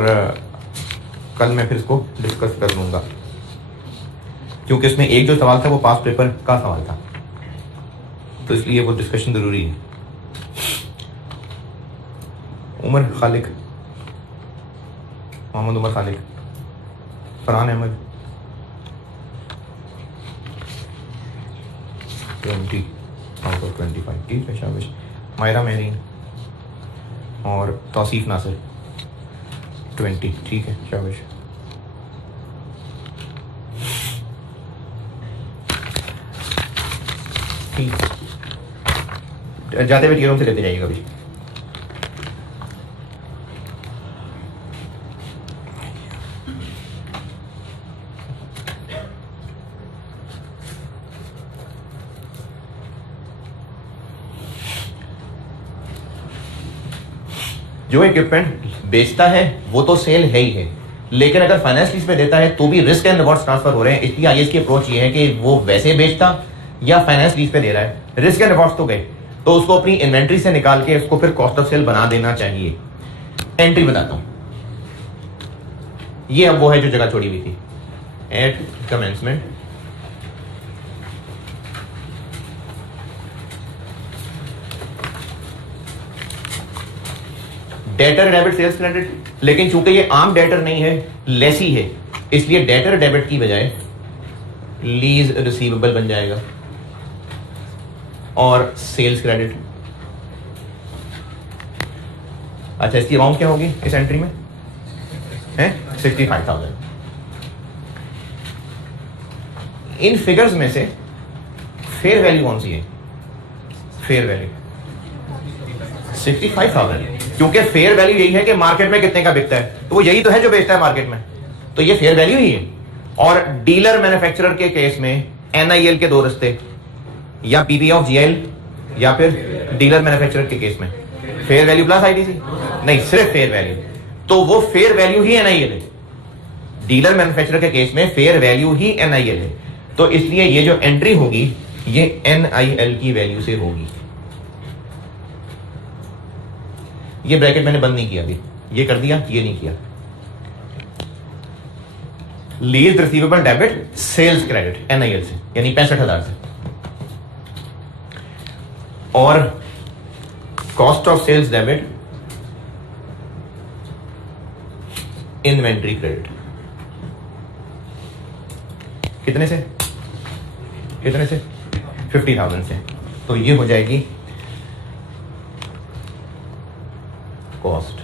कल मैं फिर इसको डिस्कस कर लूँगा, क्योंकि इसमें एक जो सवाल था वो पास पेपर का सवाल था, तो इसलिए वो डिस्कशन ज़रूरी है। उमर खालिक, मोहम्मद उमर खालिक, फरहान अहमद, 20 out of 25, ठीक है शाबाश। मायरा मेहरीन और तौसीफ नासिर 20, ठीक है शाबाश। ठीक, जाते हुए टीरों से लेते जाइएगा अभी। जो इक्विपमेंट बेचता है वो तो सेल है ही है, लेकिन अगर फाइनेंस लीज पे देता है तो भी रिस्क एंड रिवॉर्ड्स ट्रांसफर हो रहे हैं। इसलिए आईएएस की अप्रोच ये है कि वो वैसे बेचता या फाइनेंस लीज पे दे रहा है, रिस्क एंड रिवॉर्ड्स तो गए, तो उसको अपनी इन्वेंट्री से निकाल के उसको फिर कॉस्ट ऑफ सेल बना देना चाहिए। एंट्री बताता हूं, ये अब वो है जो जगह छोड़ी हुई थी। At commencement debtor debit sales credit, लेकिन चूंकि ये आम डेटर नहीं है, लेसी है, इसलिए डेटर डेबिट की बजाय लीज रिसीवेबल बन जाएगा और सेल्स क्रेडिट। अच्छा, इसकी अमाउंट क्या होगी इस एंट्री में है 65,000। इन फिगर्स में से फेयर वैल्यू कौन सी है? फेयर वैल्यू 65,000, क्योंकि फेयर वैल्यू यही है कि मार्केट में कितने का बिकता है, तो वो यही तो है जो बेचता है मार्केट में, तो ये फेयर वैल्यू ही है। और डीलर मैन्युफैक्चरर के केस में एनआईएल के दो रास्ते, या पीपी ऑफ जीआईएल या फिर डीलर मैन्युफैक्चरर के केस में फेयर वैल्यू प्लस आईटीसी, नहीं सिर्फ फेयर वैल्यू, तो वो फेयर वैल्यू ही एनआईएल है। डीलर मैन्युफैक्चरर के केस में फेयर वैल्यू ही एनआईएल है, तो इसलिए ये जो एंट्री होगी ये एनआईएल की वैल्यू से होगी। ये ब्रैकेट मैंने बंद नहीं किया अभी, ये कर दिया, ये नहीं किया। Lease receivable debit sales credit NIL से, यानी 65,000 से, और cost of sales debit inventory credit कितने से 50,000 से, तो ये हो जाएगी कॉस्ट,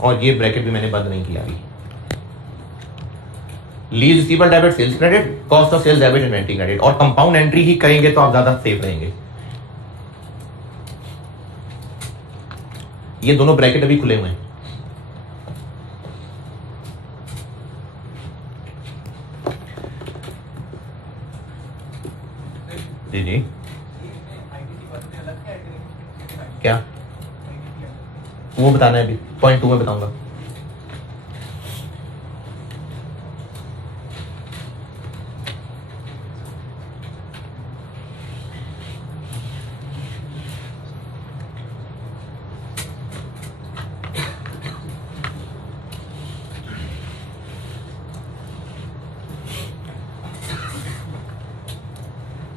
और ये ब्रैकेट भी मैंने बंद नहीं किया अभी। Lease receivable debit sales credit, cost of sales debit inventory credit, और कंपाउंड एंट्री ही करेंगे तो आप ज्यादा सेफ रहेंगे। ये दोनों ब्रैकेट अभी खुले हुए हैं। जी जी, क्या वो बताना है अभी, पॉइंट 2 में बताऊंगा।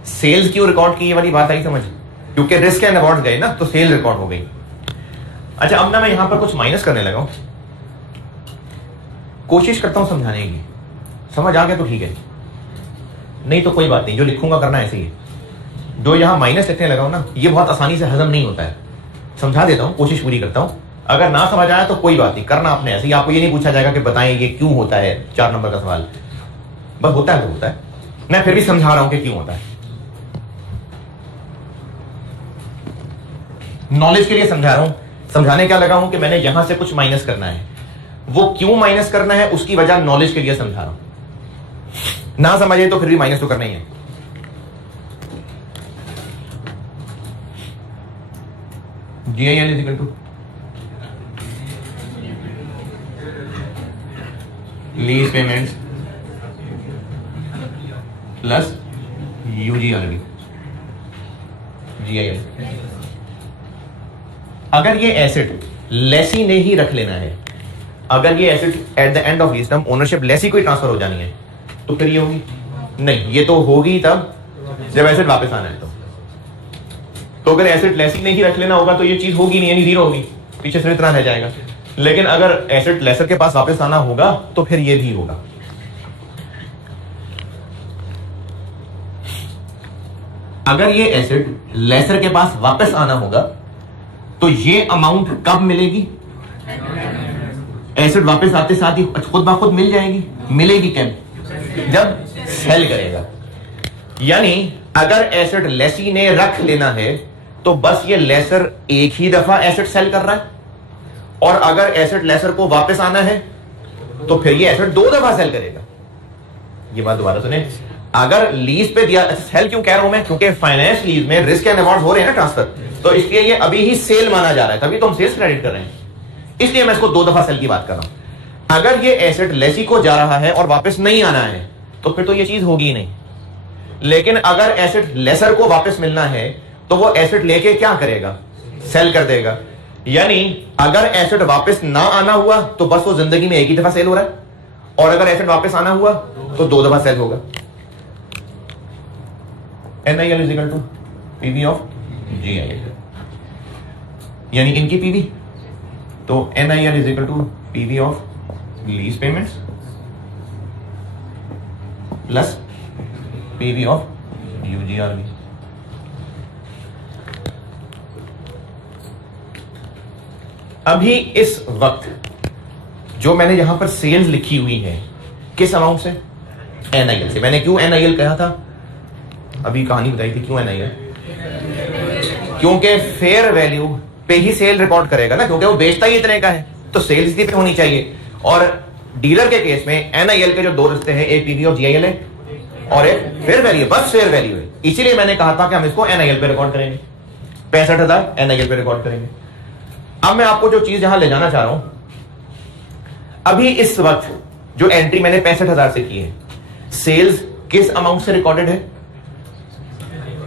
सेल्स क्यों रिकॉर्ड की, ये वाली बात आई समझ, क्योंकि रिस्क एंड अवार्ड गए ना, तो सेल रिकॉर्ड हो गई। अच्छा, अब ना मैं यहां पर कुछ माइनस करने लगा हूं, कोशिश करता हूं समझाने की, समझ आ गया तो ठीक है, नहीं तो कोई बात नहीं, जो लिखूंगा करना ऐसे ही है। जो यहां माइनस लिखने लगा हूं ना, ये बहुत आसानी से हजम नहीं होता है, समझा देता हूं, कोशिश पूरी करता हूं। अगर ना समझ आया तो कोई बात नहीं, करना आपने ऐसे ही, आपको ये नहीं पूछा जाएगा कि बताएं ये क्यों होता है, 4 नंबर का सवाल, बस होता है तो होता है। मैं फिर भी समझा रहा हूं कि क्यों होता है, नॉलेज के लिए समझा रहा हूं। समझाने क्या लगा हूं कि मैंने यहां से कुछ माइनस करना है, वो क्यों माइनस करना है उसकी वजह नॉलेज के लिए समझा रहा हूं। ना समझे तो फिर भी माइनस तो करना ही है। GIL is equal to lease payments plus UGRD, GIL. अगर ये एसेट लेसी ने ही रख लेना है, अगर ये asset at the end of lease term ownership lessee को ही ट्रांसफर हो जानी है, तो फिर ये होगी नहीं, ये तो होगी तब जब एसेट वापस आना है। तो अगर एसेट लेसी ने ही रख लेना होगा तो ये चीज होगी नहीं, यानी जीरो होगी, पीछे से इतना रह जाएगा। लेकिन अगर एसेट लेसर के पास वापस आना होगा तो फिर ये भी होगा। अगर ये एसेट लेसर के पास वापस आना होगा तो ये अमाउंट कब मिलेगी? एसेट वापस आते साथ ही खुद ब खुद मिल जाएगी। मिलेगी कब? जब सेल करेगा। यानी अगर एसेट लेसी ने रख लेना है तो बस ये लेसर एक ही दफा एसेट सेल कर रहा है, और अगर एसेट लेसर को वापस आना है तो फिर ये एसेट 2 दफा सेल करेगा। ये बात दोबारा सुने, अगर लीज पे दिया, सेल क्यों कह रहा हूं मैं, क्योंकि फाइनेंस लीज में रिस्क एंड अवार्ड हो रहे हैं ना ट्रांसफर, तो इसलिए ये अभी ही सेल माना जा रहा है, तभी तो हम सेल्स क्रेडिट कर रहे हैं, इसलिए मैं इसको 2 दफा सेल की बात कर रहा हूं। अगर ये एसेट लेसी को जा रहा है और वापस नहीं आना है तो फिर तो ये चीज होगी ही नहीं। लेकिन अगर एसेट लेसर को वापस मिलना है तो वो एसेट लेके क्या करेगा? सेल कर देगा। यानी अगर एसेट वापस ना आना हुआ तो बस वो जिंदगी में एक ही दफा सेल हो रहा है, और अगर एसेट वापस आना हुआ तो 2 दफा सेल होगा। NIL is equal to PV of GIL। यानी इनकी पीवी, तो NIL is equal to PV of lease payments plus PV of UGRV। अभी इस वक्त जो मैंने यहां पर सेल्स लिखी हुई है किस अमाउंट से? NIL से। मैंने क्यों NIL कहा था, अभी कहानी बताई थी क्यों NIL, क्योंकि फेयर वैल्यू पे ही सेल रिकॉर्ड करेगा ना, क्योंकि वो बेचता ही इतने का है तो सेल इसी पे होनी चाहिए। और डीलर के केस में NIL के जो दो रिश्ते हैं, एक पीवी ऑफ GIL है और एक फेयर वैल्यू, बस फेयर वैल्यू है। इसीलिए मैंने कहा था कि हम इसको NIL पे रिकॉर्ड करेंगे, 65,000 NIL पे रिकॉर्ड करेंगे। अब मैं आपको जो चीज यहां ले जाना चाह रहा हूं, अभी इस वक्त जो एंट्री मैंने 65,000 से की है, सेल्स किस अमाउंट से रिकॉर्डेड है?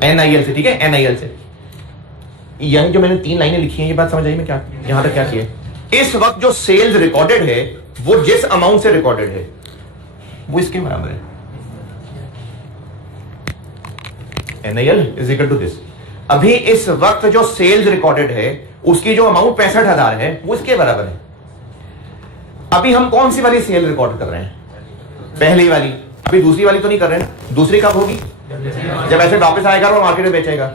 NIL से, ठीक है, NIL से। यही जो मैंने 3 लाइनें लिखी हैं, ये बात समझ आई मैं क्या यहां तक क्या किया? इस वक्त जो सेल्स रिकॉर्डेड है वो जिस अमाउंट से रिकॉर्डेड है वो इसके बराबर है। NIL is equal to this. अभी इस वक्त जो सेल्स रिकॉर्डेड है उसकी जो अमाउंट 65,000 है वो इसके बराबर है। अभी हम कौन सी वाली सेल रिकॉर्ड कर रहे हैं? पहली वाली। अभी दूसरी वाली तो नहीं कर रहे हैं। दूसरी कब होगी? जब ऐसे वापस आएगा और मार्केट में बेचेगा।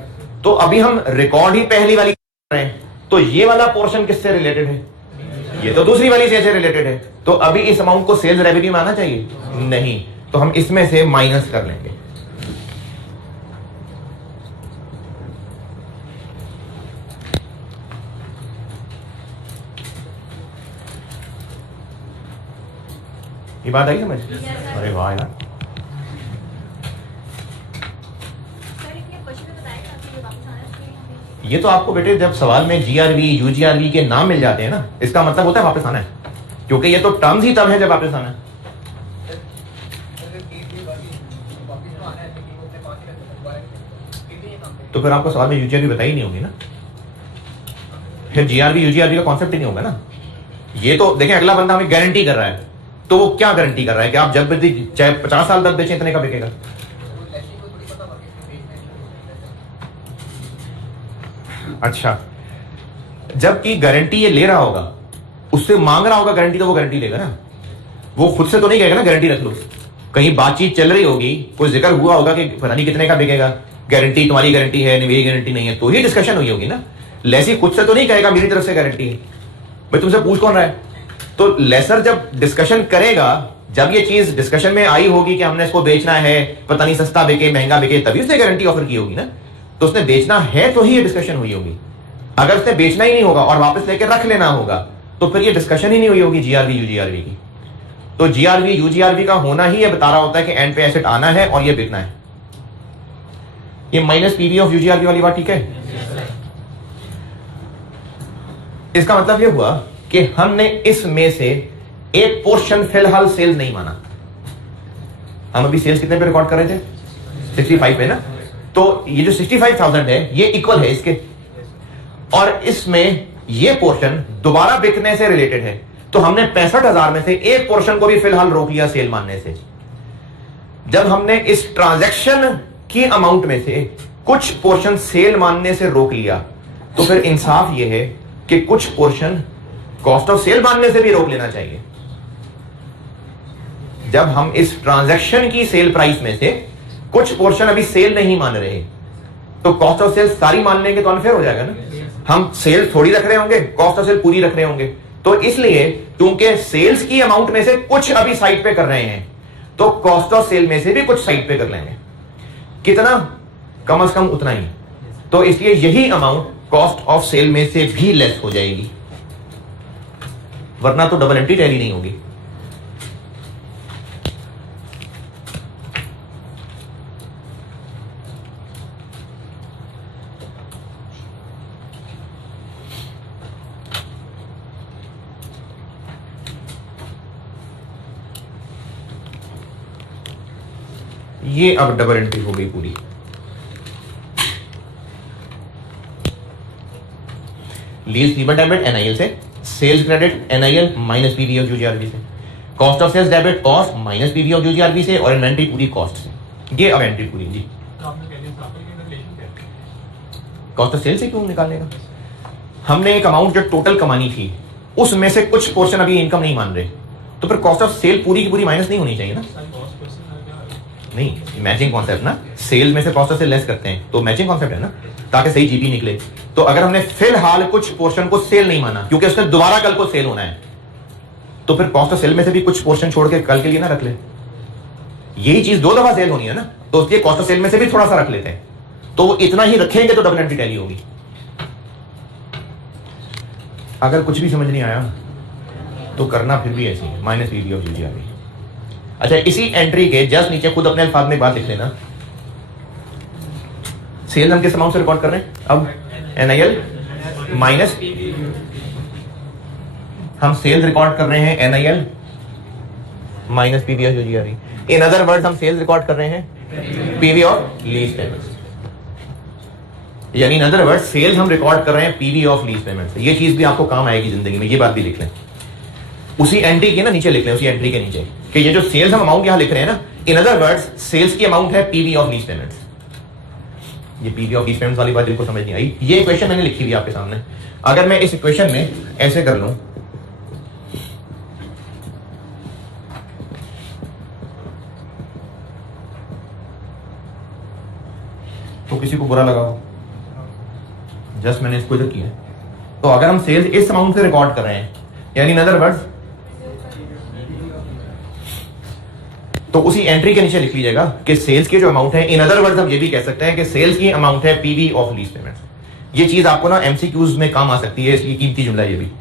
तो अभी हम रिकॉर्ड ही पहली वाली कर रहे हैं, तो ये वाला पोर्शन किससे रिलेटेड है? ये तो दूसरी वाली सेल से रिलेटेड है। तो अभी इस अमाउंट को सेल्स रेवेन्यू में आना चाहिए? नहीं, तो हम इसमें से माइनस कर लेंगे। ये बात आई समझ? अरे वाह यार, ये तो आपको बेटे जब सवाल में GRV UGRV के नाम मिल जाते हैं ना, इसका मतलब होता है वापस आना है, क्योंकि ये तो टर्म्स ही तब है जब वापस आना है। तो फिर आपको सवाल में UGRV बताई नहीं होगी ना, फिर GRV UGRV का कॉन्सेप्ट ही नहीं होगा ना। ये तो देखें, अगला बंदा हमें गारंटी कर रहा है, तो वो क्या गारंटी कर रहा है कि आप जब भी चाहे 50 साल तक बेचें इतने का बिकेगा? अच्छा, जबकि गारंटी ये ले रहा होगा, उससे मांग रहा होगा गारंटी, तो वो गारंटी लेगा ना। वो खुद से तो नहीं कहेगा ना गारंटी रख लो। कहीं बातचीत चल रही होगी, कोई जिक्र हुआ होगा कि पता नहीं कितने का बिकेगा, गारंटी तुम्हारी गारंटी है, मेरी गारंटी नहीं है, तो ही डिस्कशन हुई होगी ना। लेसी खुद से तो नहीं कहेगा मेरी तरफ से गारंटी है, भाई तुमसे पूछ कौन रहा है। तो लेसर जब डिस्कशन करेगा, जब ये चीज डिस्कशन में आई होगी कि हमने इसको बेचना है, पता नहीं सस्ता बिके महंगा बिके, तभी उसने गारंटी ऑफर की होगी ना। तो उसने बेचना है तो ही ये डिस्कशन हुई होगी। अगर उसने बेचना ही नहीं होगा और वापस लेकर रख लेना होगा, तो फिर ये डिस्कशन ही नहीं हुई होगी GRV UGRV की। तो GRV UGRV का होना ही ये बता रहा होता है कि एंड पे एसेट आना है और ये बिकना है। ये माइनस पीवी ऑफ UGRV वाली बात ठीक है? इसका मतलब ये हुआ कि हमने इसमें से एक पोर्शन फिलहाल सेल्स नहीं माना। हम अभी सेल्स कितने पे रिकॉर्ड कर रहे थे? 65 पे ना। तो ये जो 65,000 है ये इक्वल है इसके, और इसमें ये पोर्शन दोबारा बिकने से रिलेटेड है। तो हमने 65,000 में से एक पोर्शन को भी फिलहाल रोक लिया सेल मानने से। जब हमने इस ट्रांजैक्शन की अमाउंट में से कुछ पोर्शन सेल मानने से रोक लिया, तो फिर इंसाफ यह है कि कुछ पोर्शन कॉस्ट ऑफ सेल मानने से भी रोक लेना चाहिए। जब हम इस ट्रांजैक्शन की सेल प्राइस में से कुछ पोर्शन अभी सेल नहीं मान रहे, तो कॉस्ट ऑफ सेल सारी मान लेंगे तो अनफेयर हो जाएगा ना। हम सेल थोड़ी रख रहे होंगे, कॉस्ट ऑफ सेल पूरी रख रहे होंगे। तो इसलिए क्योंकि सेल्स की अमाउंट में से कुछ अभी साइड पे कर रहे हैं, तो कॉस्ट ऑफ सेल में से भी कुछ साइड पे कर लेंगे। कितना? कम से कम उतना ही। तो इसलिए यही अमाउंट कॉस्ट ऑफ सेल में से भी लेस हो जाएगी, वरना तो डबल एंट्री टैली नहीं होगी। ये अब डबल एंट्री हो गई पूरी। लीज पेमेंट डेबिट NIL से, sales credit NIL minus PV of UGRV से, cost of sales debit cost minus PV of UGRV से, और इन्वेंट्री पूरी कॉस्ट से। ये अब एंट्री पूरी जी। कॉस्ट ऑफ सेल्स से क्यों निकालने का? हमने एक अमाउंट जो टोटल कमानी थी उसमें से कुछ पोर्शन अभी इनकम नहीं मान रहे, तो फिर कॉस्ट ऑफ सेल पूरी की पूरी माइनस नहीं होनी चाहिए ना? नहीं, मैचिंग कॉन्सेप्ट ना, सेल में से कॉस्ट ऑफ सेल लेस करते हैं तो मैचिंग कॉन्सेप्ट है ना, ताकि सही जीपी निकले। तो अगर हमने फिलहाल कुछ पोर्शन को सेल नहीं माना क्योंकि उसने दोबारा कल को सेल होना है, तो फिर कॉस्ट ऑफ सेल में से भी कुछ पोर्शन छोड़ के कल के लिए ना रख ले। यही चीज 2 दफा सेल होनी है ना, तो उसके कॉस्ट ऑफ सेल में से भी थोड़ा सा रख लेते हैं, तो वो इतना ही रखेंगे तो डेफिनेटली टैली होगी। अगर कुछ भी समझ नहीं आया तो करना फिर भी ऐसे ही माइनस पीवी ऑफ यूजी आ गई। अच्छा, इसी एंट्री के जस्ट नीचे खुद अपने अल्फाज में बात लिख लेना। सेल हम किस अमाउंट से रिकॉर्ड कर रहे हैं? अब एनआईएल माइनस, हम सेल्स रिकॉर्ड कर रहे हैं एनआईएल माइनस पीवी ऑफ यूजी आ रही। इन अदर वर्ड्स हम सेल्स रिकॉर्ड कर रहे हैं पीवी ऑफ लीज पेमेंट्स, यानी इन अदर वर्ड्स सेल्स हम रिकॉर्ड कर रहे हैं पीवी ऑफ लीज पेमेंट्स। ये चीज भी आपको काम आएगी जिंदगी में, ये बात भी लिख लें। उसी एंट्री के ना नीचे लिख लें, उसी एंट्री के नीचे कि ये जो सेल्स हम अमाउंट यहां लिख रहे हैं ना, इन अदर वर्ड्स सेल्स की अमाउंट है पीवी ऑफ लीज पेमेंट्स। ये पीवी ऑफ लीज पेमेंट्स वाली बात जिनको समझ नहीं आई, ये इक्वेशन मैंने लिखी हुई आपके सामने। अगर मैं इस इक्वेशन में ऐसे कर लूं, तो किसी को बुरा लगा हो, जस्ट मैंने इसको इधर किया। तो अगर हम सेल्स इस अमाउंट से रिकॉर्ड कर रहे हैं, यानी इन अदर वर्ड्स, तो उसी एंट्री के नीचे लिख लीजिएगा कि सेल्स की जो अमाउंट है, इन अदर वर्ड्स हम ये भी कह सकते हैं कि सेल्स की अमाउंट है पीवी ऑफ लीज पेमेंट्स। ये चीज आपको ना एमसीक्यूज में काम आ सकती है, इसलिए कीमती जुमला ये भी।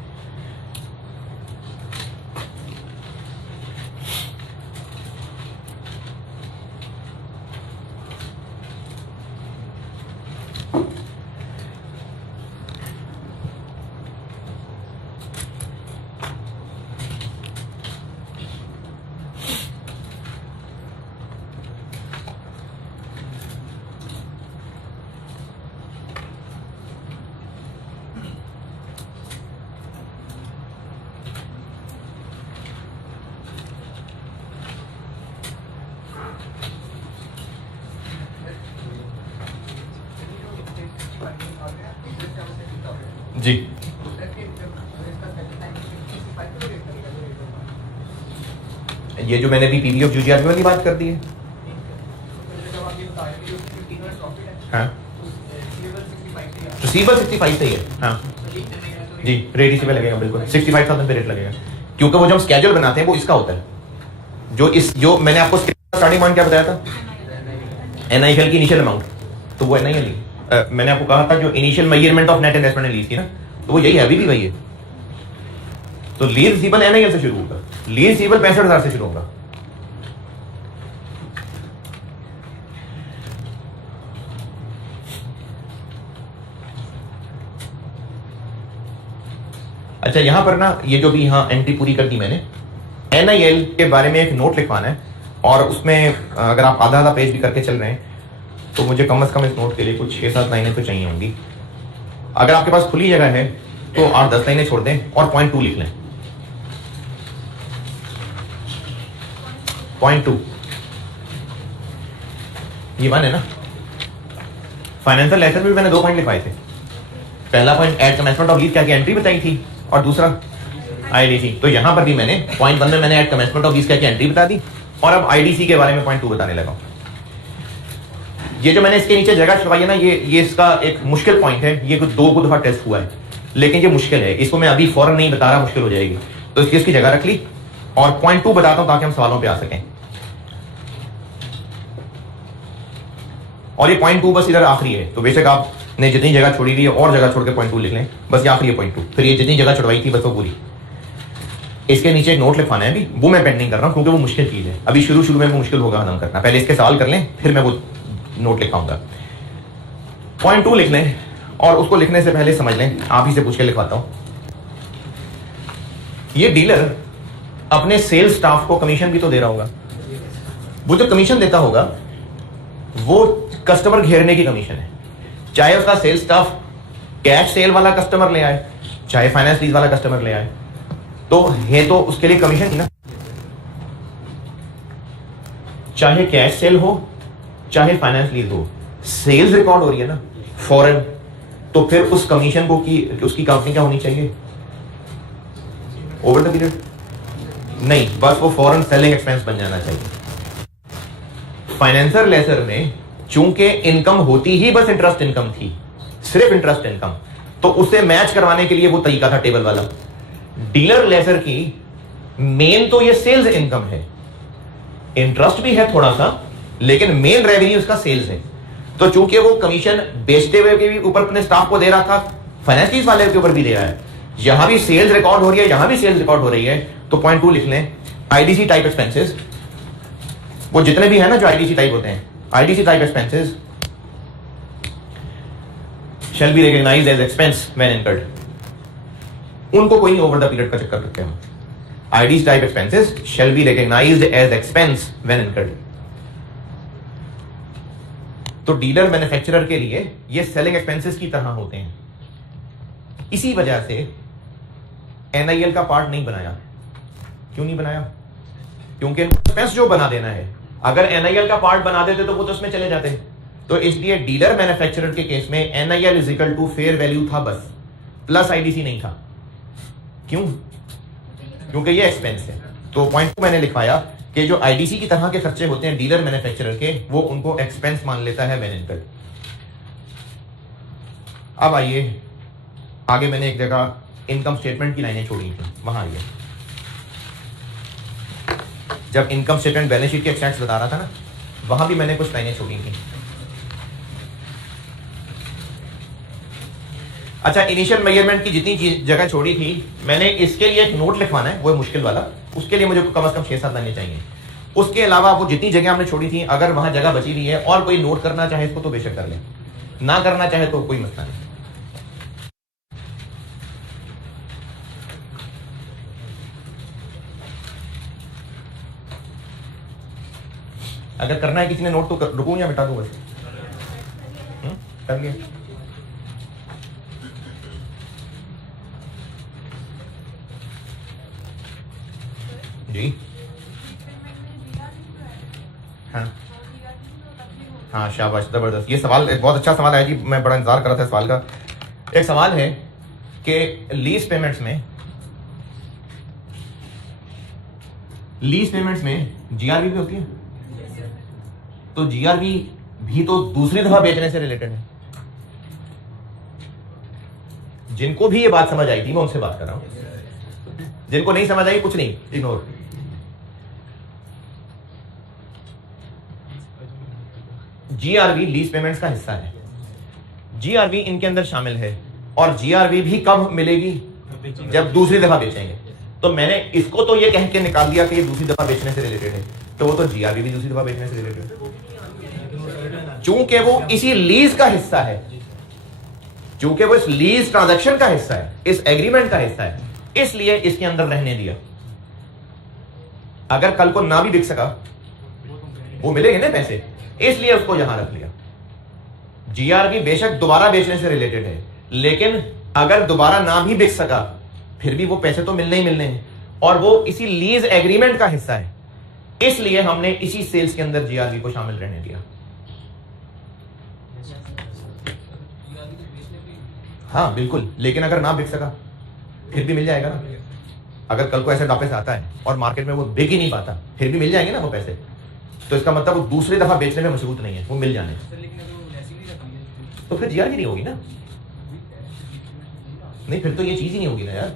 जी, ये जो मैंने भी पीवी ऑफ यूजी वाली बात कर दी है, हाँ, रिसीवेबल 65 सही है, हाँ जी, रेट इसी पे लगेगा, बिल्कुल 65,000 पे रेट लगेगा, क्योंकि वो जो हम स्केड्यूल बनाते हैं वो इसका होता है। जो मैंने आपको स्टार्टिंग पॉइंट क्या बताया था, एनआईएल की इनिशियल अमाउंट, तो वो एनआईएल मैंने आपको कहा था जो initial measurement of net investment lease थी ना, तो वो यही है, अभी भी वही है। तो लीज रिसीवेबल एनआईएल से शुरू होगा, लीज रिसीवेबल 65,000 से शुरू होगा। अच्छा, यहां पर ना ये जो भी यहां एंट्री पूरी कर दी मैंने, एनआईएल के बारे में एक नोट लिखवाना है, और उसमें अगर आप आधा आधा पेज भी करके चल रहे हैं तो मुझे कम से कम इस नोट के लिए कुछ 6-7 लाइनें तो चाहिए होंगी। अगर आपके पास खुली जगह है तो 8-10 लाइनें छोड़ दें और पॉइंट 2 लिख लें। पॉइंट 2 ये वन है ना, फाइनेंशियल लेसन में भी मैंने 2 पॉइंट लिखवाए थे। पहला point at commencement of lease क्या की एंट्री बताई थी, और दूसरा आईडीसी। तो यहां पर भी मैंने पॉइंट 1 में मैंने एड कमेंसमेंट ऑफ लीज क्या की एंट्री बता दी, और अब आईडीसी के बारे में पॉइंट 2 बताने लगा। ये जो मैंने इसके नीचे जगह छुपाई है ना, ये इसका एक मुश्किल पॉइंट है, ये कुछ 2 दफा टेस्ट हुआ है, लेकिन ये मुश्किल है, इसको मैं अभी फौरन नहीं बता रहा, मुश्किल हो जाएगी, तो इसकी इसकी जगह रख ली, और पॉइंट 2 बताता हूं ताकि हम सवालों पे आ सकें। और ये पॉइंट 2 बस इधर आखिरी है, तो बेशक आपने जितनी जगह छोड़ी हुई है और जगह छोड़ के पॉइंट 2 लिख लें, बस ये आखिरी है पॉइंट 2, फिर ये जितनी जगह छुड़वाई थी बस वो पूरी। इसके नीचे एक नोट लिखवाना है, अभी वो मैं पेंडिंग कर रहा हूं क्योंकि वो मुश्किल चीज है, अभी शुरू में वो मुश्किल होगा हजम करना, पहले इसके सवाल कर लें फिर मैं वो नोट लिखाऊंगा। पॉइंट 2 लिख लें, और उसको लिखने से पहले समझ लें, आप ही से पूछ के लिखवाता हूं। ये डीलर अपने सेल्स स्टाफ को कमीशन भी तो दे रहा होगा, वो जो कमीशन देता होगा वो कस्टमर घेरने की कमीशन है, चाहे उसका सेल्स स्टाफ कैश सेल वाला कस्टमर ले आए, चाहे फाइनेंस लीज वाला कस्टमर ले आए, तो है तो उसके लिए कमीशन ही ना, चाहे कैश सेल हो चाहे फाइनेंस लीज हो, सेल्स रिकॉर्ड हो रही है ना फॉरेन, तो फिर उस कमीशन को की उसकी कंपनी क्या होनी चाहिए ओवर द पीरियड? नहीं, बस वो फॉरेन सेलिंग एक्सपेंस बन जाना चाहिए। फाइनेंसर लेसर में चूंकि इनकम होती ही बस इंटरेस्ट इनकम थी, सिर्फ इंटरेस्ट इनकम, तो उसे मैच करवाने के लिए वो तरीका था टेबल वाला। डीलर लेसर की मेन तो ये सेल्स इनकम है, इंटरेस्ट भी है थोड़ा सा, लेकिन मेन रेवेन्यू उसका सेल्स है। तो चूंकि वो कमीशन बेचते हुए के भी ऊपर अपने स्टाफ को दे रहा था, फाइनेंस लीज वाले के ऊपर भी दे रहा है, यहां भी सेल्स रिकॉर्ड हो रही है, यहां भी सेल्स रिकॉर्ड हो रही है, तो पॉइंट 2 लिख लें, आईडीसी टाइप एक्सपेंसेस, वो जितने भी है ना जो आईडीसी टाइप होते हैं, IDC type expenses shall be recognized as expense when incurred। उनको कोई नहीं ओवर द पीरियड का चक्कर करते हैं। IDC type expenses shall be recognized as expense when incurred। तो डीलर मैन्युफैक्चरर के लिए ये सेलिंग एक्सपेंसेस की तरह होते हैं। इसी वजह से एनआईएल का पार्ट नहीं बनाया। क्यों नहीं बनाया? क्योंकि एक्सपेंस जो बना देना है, अगर एनआईएल का पार्ट बना देते तो वो तो उसमें चले जाते। तो इसलिए डीलर मैन्युफैक्चरर के केस में NIL is equal to fair value था बस, प्लस आईडीसी नहीं था। क्यों? क्योंकि ये एक्सपेंस है। तो पॉइंट मैंने लिखवाया कि जो आईडीसी की तरह के खर्चे होते हैं डीलर मैन्युफैक्चरर के, वो उनको एक्सपेंस मान लेता है व्हेन इनकर्ड। अब आइए आगे, मैंने एक जगह इनकम स्टेटमेंट की लाइनें छोड़ी थी, वहां आइए। जब इनकम स्टेटमेंट बैलेंस शीट के एक्सट्रैक्ट्स बता रहा था ना, वहां भी मैंने कुछ लाइनें छोड़ी थी। अच्छा, इनिशियल मेजरमेंट की जितनी जगह छोड़ी थी, मैंने इसके लिए एक नोट लिखवाना है, वो है मुश्किल वाला, उसके लिए मुझे कम से कम 6-7 लाइनें चाहिए। उसके अलावा वो जितनी जगह हमने छोड़ी थी, अगर वहां जगह बची हुई है और कोई नोट करना चाहे इसको तो बेशक कर ले, ना करना चाहे तो कोई मसला नहीं। अगर करना है किसी ने नोट तो रुकूं या मिटा दूं? बस कर लिया। जी हाँ हाँ, शाबाश, जबरदस्त। ये सवाल बहुत अच्छा सवाल है जी, मैं बड़ा इंतजार कर रहा था इस सवाल का। एक सवाल है कि लीज पेमेंट्स में जीआरबी भी होती है, तो जीआरबी भी तो दूसरी दफा बेचने से रिलेटेड है। जिनको भी ये बात समझ आई थी मैं उनसे बात कर रहा हूं, जिनको नहीं समझ आई कुछ नहीं, इग्नोर। जीआरबी लीज पेमेंट्स का हिस्सा है, जीआरबी इनके अंदर शामिल है, और जीआरबी भी कब मिलेगी? जब दूसरी दफा बेचेंगे। तो मैंने इसको तो ये कह के निकाल दिया कि ये दूसरी दफा बेचने से रिलेटेड है, तो वो तो जीआरबी भी दूसरी दफा बेचने से रिलेटेड है, चूंकि वो इसी लीज का हिस्सा है, चूंकि वो इस लीज ट्रांजैक्शन का हिस्सा है, इस एग्रीमेंट का हिस्सा है, इसलिए इसके अंदर रहने दिया। अगर कल को ना भी बिक सका, वो मिलेंगे ना पैसे, इसलिए उसको यहां रख लिया। जीआरबी बेशक दोबारा बेचने से रिलेटेड है, लेकिन अगर दोबारा ना भी बिक सका फिर भी वो पैसे तो मिलने ही मिलने हैं, और वो इसी लीज एग्रीमेंट का हिस्सा है, इसलिए हमने इसी सेल्स के अंदर जीआरबी को शामिल रहने दिया। हाँ बिल्कुल, लेकिन अगर ना बिक सका फिर भी मिल जाएगा ना। अगर कल को ऐसे वापस आता है और मार्केट में वो बिक ही नहीं पाता, फिर भी मिल जाएंगे ना वो पैसे। तो इसका मतलब वो दूसरी दफा बेचने में मशरूत नहीं है, वो मिल जाने। तो फिर जीआरबी नहीं होगी ना, नहीं फिर तो ये चीज ही नहीं होगी ना यार,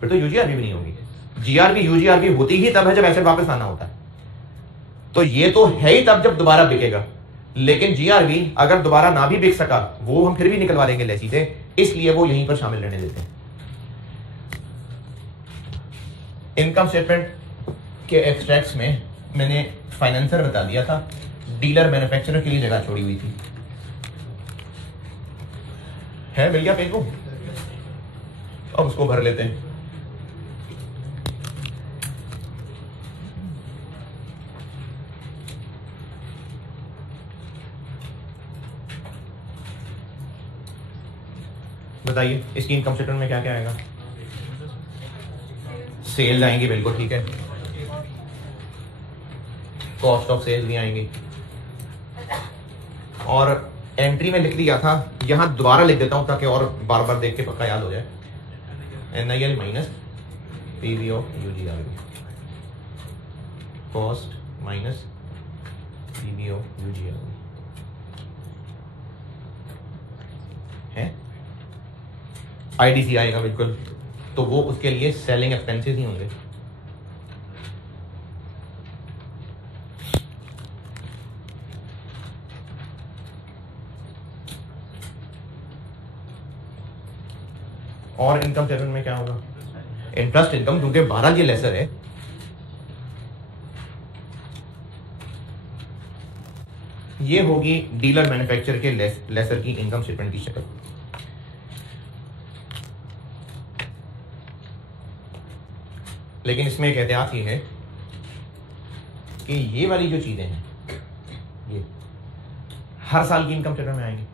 फिर तो यूजीआरबी भी नहीं होगी। जीआरबी यूजीआरबी होती ही तब है जब एसेट वापस आना होता है, तो ये तो है ही तब जब दोबारा बिकेगा। लेकिन जीआरबी अगर दोबारा ना भी बिक सका, वो हम फिर भी निकलवा देंगे लेसी से, इसलिए वो यहीं पर शामिल रहने देते हैं। इनकम स्टेटमेंट के एक्सट्रैक्ट्स में मैंने फाइनेंसर बता दिया था, डीलर मैन्युफैक्चरर के लिए जगह छोड़ी हुई थी। है, मिल गया पेज को? अब उसको भर लेते हैं। बताइए इसकी इनकम स्टेटमेंट में क्या क्या आएगा? सेल्स आएंगी, बिल्कुल ठीक है, कॉस्ट ऑफ सेल्स भी आएंगी, और एंट्री में लिख दिया था, यहाँ दोबारा लिख देता हूँ ताकि और बार बार देख के पक्का याद हो जाए। NIL minus PV of UGR, cost minus PV of UGR है। IDC आएगा बिल्कुल, तो वो उसके लिए सेलिंग एक्सपेंसेस ही होंगे। और इनकम स्टेटमेंट में क्या होगा? इंटरेस्ट इनकम, क्योंकि 12 ये लेसर है, ये होगी डीलर मैन्युफैक्चर के लेसर की इनकम स्टेटमेंट की शक्ल। लेकिन इसमें एक एहतियात ये है कि ये वाली जो चीजें हैं ये हर साल की इनकम स्टेटमेंट में आएंगी,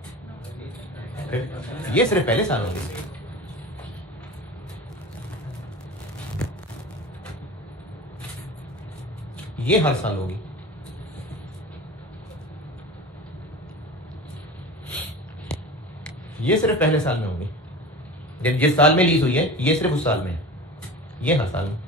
ये सिर्फ पहले साल होंगे। ये हर साल होगी। ये सिर्फ पहले साल में होगी। जिस साल में लीज हुई है ये सिर्फ उस साल में है, ये हर साल में।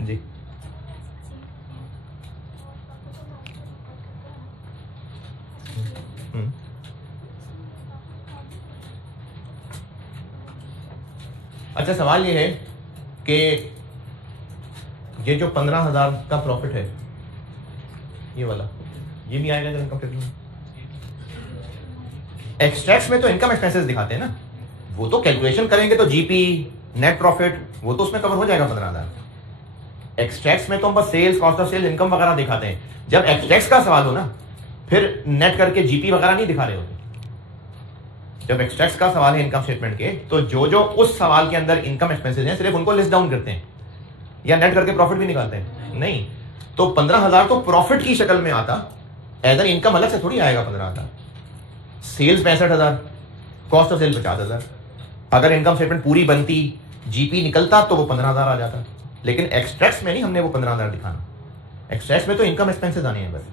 जी अच्छा, सवाल ये है कि ये जो 15,000 का प्रॉफिट है ये वाला, ये भी आएगा इनकम स्टेटमेंट में? एक्सट्रैक्ट्स में तो इनकम एक्सपेंसेस दिखाते हैं ना, वो तो कैलकुलेशन करेंगे तो जीपी नेट प्रॉफिट वो तो उसमें कवर हो जाएगा 15,000। एक्सट्रैक्ट्स में तो हम बस sales, cost of sales, income वगैरह दिखाते हैं। जब एक्सट्रैक्ट्स का सवाल हो ना, फिर नेट करके जीपी वगैरह नहीं दिखा रहे होते। जब एक्सट्रैक्ट्स का सवाल है इनकम स्टेटमेंट के, तो जो जो उस सवाल के अंदर इनकम एक्सपेंसेस हैं सिर्फ उनको लिस्ट डाउन करते हैं, या नेट करके प्रॉफिट भी निकालते हैं नहीं। तो 15,000 तो प्रॉफिट की शक्ल में आता, एज एन इनकम अलग से थोड़ी आएगा 15,000। Sales 65,000, cost of sale 50,000। अगर इनकम स्टेटमेंट पूरी बनती, जीपी निकलता, तो वो 15,000 आ जाता। लेकिन एक्सट्रैक्ट्स में नहीं हमने वो 15,000 दिखाना। एक्सट्रैक्ट्स में तो इनकम एक्सपेंसेस आने हैं बस।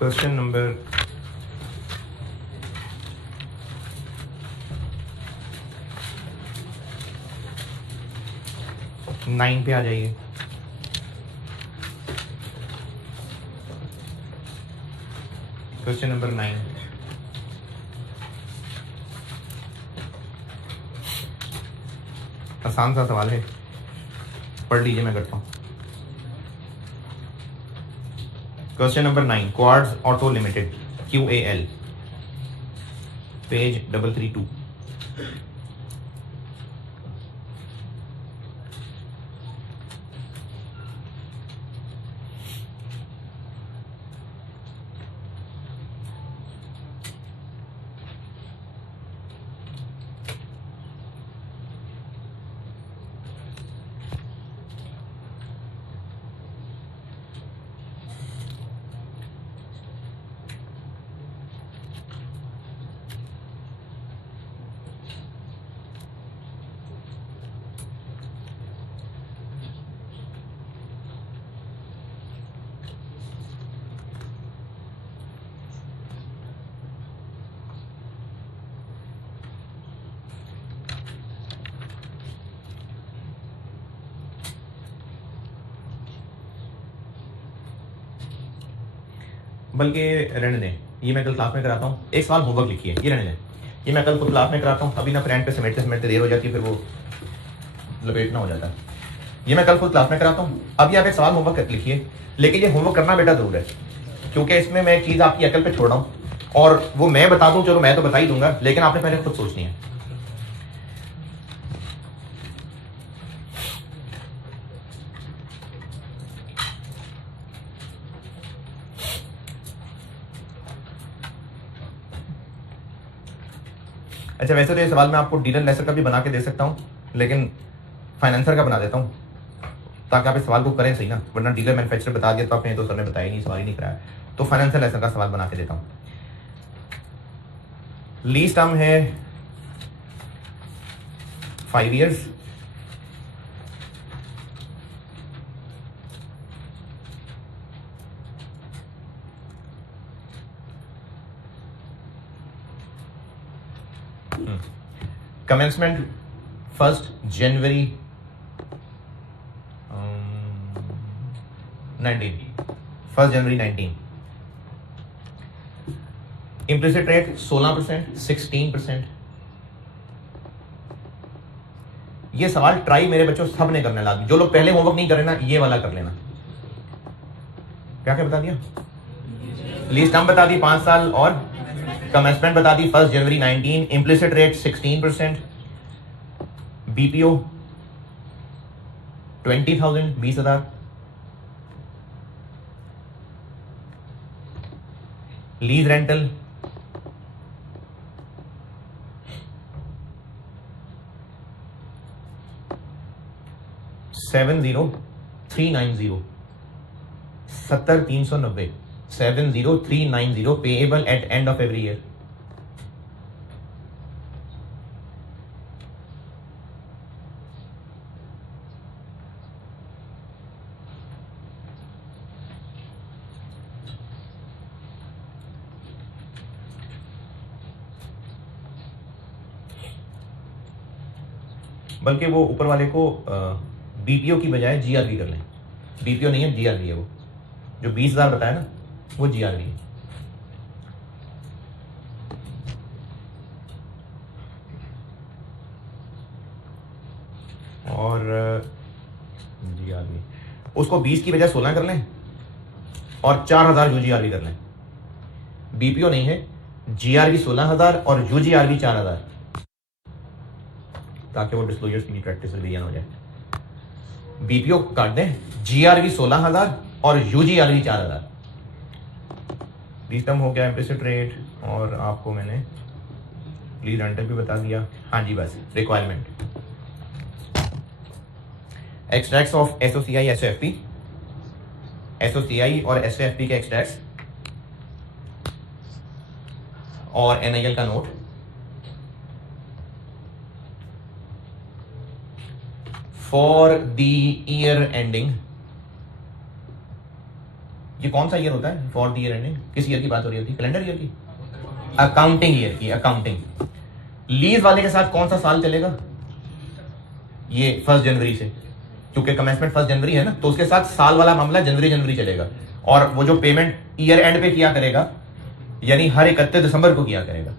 क्वेश्चन नंबर 9 पे आ जाइए। क्वेश्चन नंबर 9, आसान सा सवाल है, पढ़ लीजिए, मैं करता हूं। Question number 9, quartz auto limited QAL, page 332। बल्कि रहने दें, ये मैं कल क्लास में कराता हूँ। एक सवाल होमवर्क लिखिए, ये रहने दें, ये मैं कल खुद क्लास में कराता हूँ। अभी ना फ्रेंड पे समेटते समेटते देर हो जाती है, फिर वो लपेटना हो जाता है। ये मैं कल खुद क्लास में कराता हूँ। अभी आप एक सवाल होमवर्क लिखिए, लेकिन ये होमवर्क करना बेटा जरूर है, क्योंकि इसमें मैं एक चीज़ आपकी अकल पे छोड़ रहा हूँ और वो मैं बता दूं, चलो मैं तो बता ही दूंगा, लेकिन आपने पहले खुद सोचनी है। अच्छा, वैसे तो ये सवाल मैं आपको डीलर लेसर का भी बना के दे सकता हूं, लेकिन फाइनेंसर का बना देता हूं ताकि आप इस सवाल को करें सही ना, वरना डीलर मैन्युफैक्चरर बता दिया तो आपने तो सर ने बताया नहीं, सवाल ही नहीं कराया। तो फाइनेंशियल लेसन का सवाल बना के देता हूं। लीज टर्म है 5 years, commencement 1st January 19, implicit rate 16%, 16%। ये सवाल ट्राई मेरे बच्चों सब ने करने लगा, जो लोग पहले होमवर्क नहीं करे ना, ये वाला कर लेना। क्या क्या बता दिया? लीज टर्म बता दी 5 साल, और कमेंसमेंट बता दी 1st January 19, implicit rate 16%, BPO 20,000, 20,000, lease rental 70390, 70,390, 70390 payable at end of every year। बल्कि वो ऊपर वाले को बीपीओ की बजाय जीआरबी कर लें। बीपीओ नहीं है, जीआरबी है। वो जो 20,000 बताया ना, वो जीआरबी है। और जीआरबी उसको 20 की बजाय 16 कर लें और 4,000 यूजीआरबी कर लें। बीपीओ नहीं है, जीआरबी 16,000 और यूजीआरबी 4,000, ताकि वो डिस्क्लोजर्स की प्रैक्टिस में हो जाए। बीपीओ काट दें, जीआरबी 16,000 और यूजीआरबी 4,000। लीज टर्म हो गया, इम्प्लिसिट रेट, और आपको मैंने लीज रेंटल भी बता दिया। हाँ जी, बस requirement extracts of SOCI, SOFP, SOCI और एसओएफपी के एक्सट्रैक्ट्स और एनआईएल का note for the year ending. ये कौन सा ईयर होता है फॉर द ईयर एंडिंग? किस ईयर की बात हो रही होती है? कैलेंडर ईयर की, अकाउंटिंग ईयर की। अकाउंटिंग लीज वाले के साथ कौन सा साल चलेगा? ये 1 जनवरी से, क्योंकि कमेंसमेंट 1 जनवरी है ना, तो उसके साथ साल वाला मामला जनवरी चलेगा। और वो जो पेमेंट ईयर एंड पे किया करेगा, यानी हर 31 दिसंबर को किया करेगा।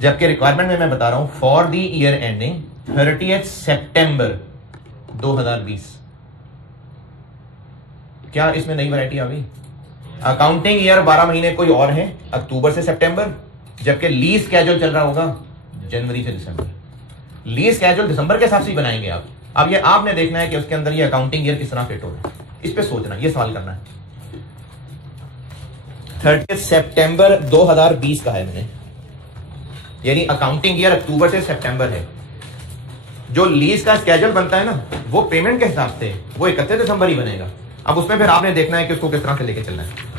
जबकि रिक्वायरमेंट में मैं बता रहा हूं फॉर द ईयर एंडिंग 30 सितंबर 2020। क्या इसमें नई वैरायटी आ गई? अकाउंटिंग ईयर 12 महीने कोई और है, अक्टूबर से सितंबर, जबकि लीज स्केड्यूल चल रहा होगा जनवरी से दिसंबर। लीज स्केड्यूल दिसंबर के हिसाब से ही बनाएंगे आप। अब ये आपने देखना है कि उसके अंदर ये अकाउंटिंग ईयर किस तरह फिट होगा, इस पे सोचना, ये सवाल करना है। 30 सितंबर 2020 का है मैंने, यानी अकाउंटिंग ईयर अक्टूबर से सितंबर है। जो लीज का स्केड्यूल बनता है ना, वो पेमेंट के हिसाब से वो 31 दिसंबर ही बनेगा। अब उसमें फिर आपने देखना है कि उसको किस तरह से लेके चलना है।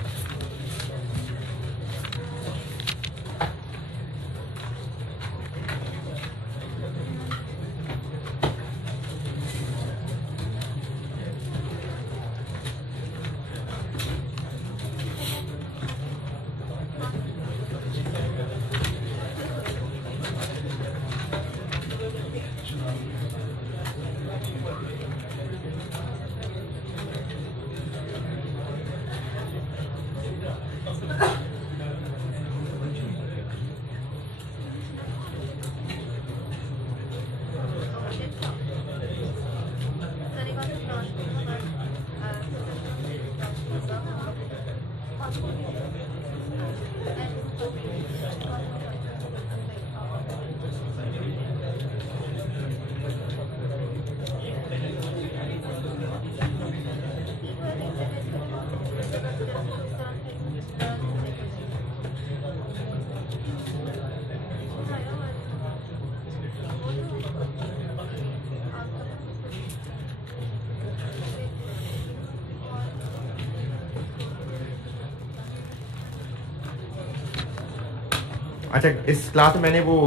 अच्छा, इस क्लास में मैंने वो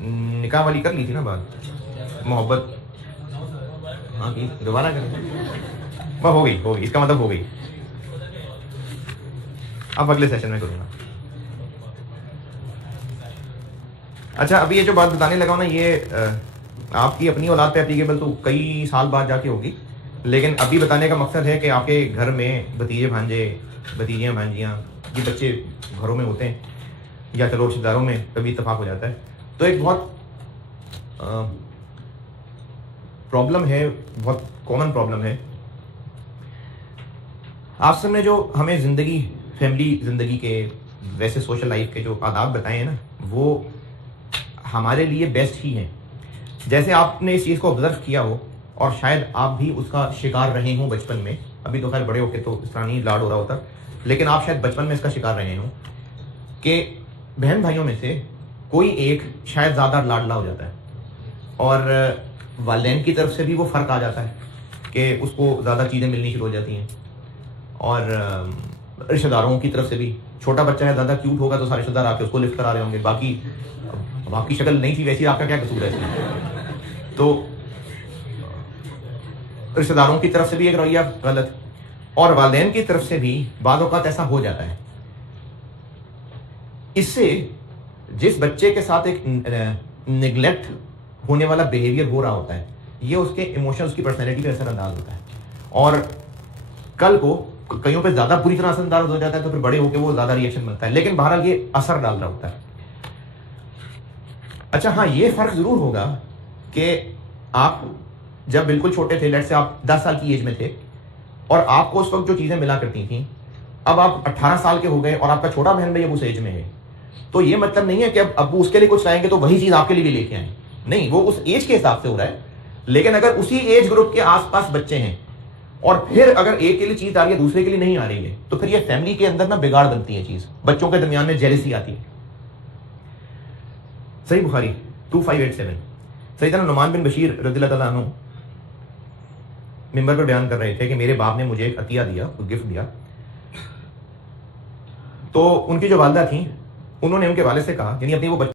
निकाह वाली कर ली थी ना बात, मोहब्बत। हाँ की दोबारा करें, वह हो गई, इसका मतलब हो गई। अब अगले सेशन में करूँगा। अच्छा, अभी ये जो बात बताने लगा हूँ ना, ये आपकी अपनी औलाद पे एप्लीकेबल तो कई साल बाद जाके होगी, लेकिन अभी बताने का मकसद है कि आपके घर में भतीजे भांजे, भतीजियाँ भांजियाँ, ये बच्चे घरों में होते हैं या चलो रिश्तेदारों में कभी इत्तेफाक हो जाता है, तो एक बहुत प्रॉब्लम है, बहुत कॉमन प्रॉब्लम है। आप सब ने जो हमें ज़िंदगी, फैमिली ज़िंदगी के, वैसे सोशल लाइफ के जो आदाब बताए हैं ना, वो हमारे लिए बेस्ट ही हैं। जैसे आपने इस चीज़ को ऑब्जर्व किया हो और शायद आप भी उसका शिकार रहे हों बचपन में, अभी तो खैर बड़े होके तो इस तरह नहीं लाड हो रहा होता, लेकिन आप शायद बचपन में इसका शिकार रहे हों कि बहन भाइयों में से कोई एक शायद ज़्यादा लाडला हो जाता है और वालिदैन की तरफ से भी वो फ़र्क आ जाता है कि उसको ज़्यादा चीज़ें मिलनी शुरू हो जाती हैं, और रिश्तेदारों की तरफ से भी छोटा बच्चा है, ज़्यादा क्यूट होगा तो सारे रिश्तेदार आके उसको लिफ्ट करा रहे होंगे, बाकी आपकी शक्ल नहीं थी वैसी, आपका क्या कसूर है इसमें। तो रिश्तेदारों की तरफ से भी एक रवैया गलत, और वालिदैन की तरफ से भी बाज़ औक़ात ऐसा हो जाता है। इससे जिस बच्चे के साथ एक निगलेक्ट होने वाला बिहेवियर हो रहा होता है, ये उसके इमोशन, उसकी पर्सनैलिटी पे असरअंदाज होता है, और कल को कईयों पे ज़्यादा बुरी तरह असरअंदाज हो जाता है, तो फिर बड़े होकर वो ज़्यादा रिएक्शन बनता है, लेकिन बहरहाल ये असर डाल रहा होता है। अच्छा हाँ, ये फ़र्क ज़रूर होगा कि आप जब बिल्कुल छोटे थे, लेट्स से आप 10 साल की एज में थे और आपको उस वक्त जो चीज़ें मिला करती थी, अब आप 18 साल के हो गए और आपका छोटा बहन भाई अब उस एज में है, तो ये मतलब नहीं है कि अब अब्बू उसके लिए कुछ लाएंगे तो वही चीज़ आपके लिए भी लेके आए, नहीं, वो उस एज के हिसाब से हो रहा है। लेकिन अगर उसी एज ग्रुप के आसपास बच्चे हैं और फिर अगर एक के लिए चीज़ आ रही है, दूसरे के लिए नहीं आ रही है, तो फिर ये फैमिली के अंदर ना बिगाड़ बनती है चीज़, बच्चों के दरमियान में जेलसी आती है। सही बुखारी 2587, सैयदना नुमान बिन बशीर रज़ियल्लाहु ताला अन्हु मिंबर पर बयान कर रहे थे कि मेरे बाप ने मुझे एक अतिया दिया, गिफ्ट दिया। तो उनकी जो वालिदा थी, उन्होंने उनके वालिद से कहा, यानी अपनी वो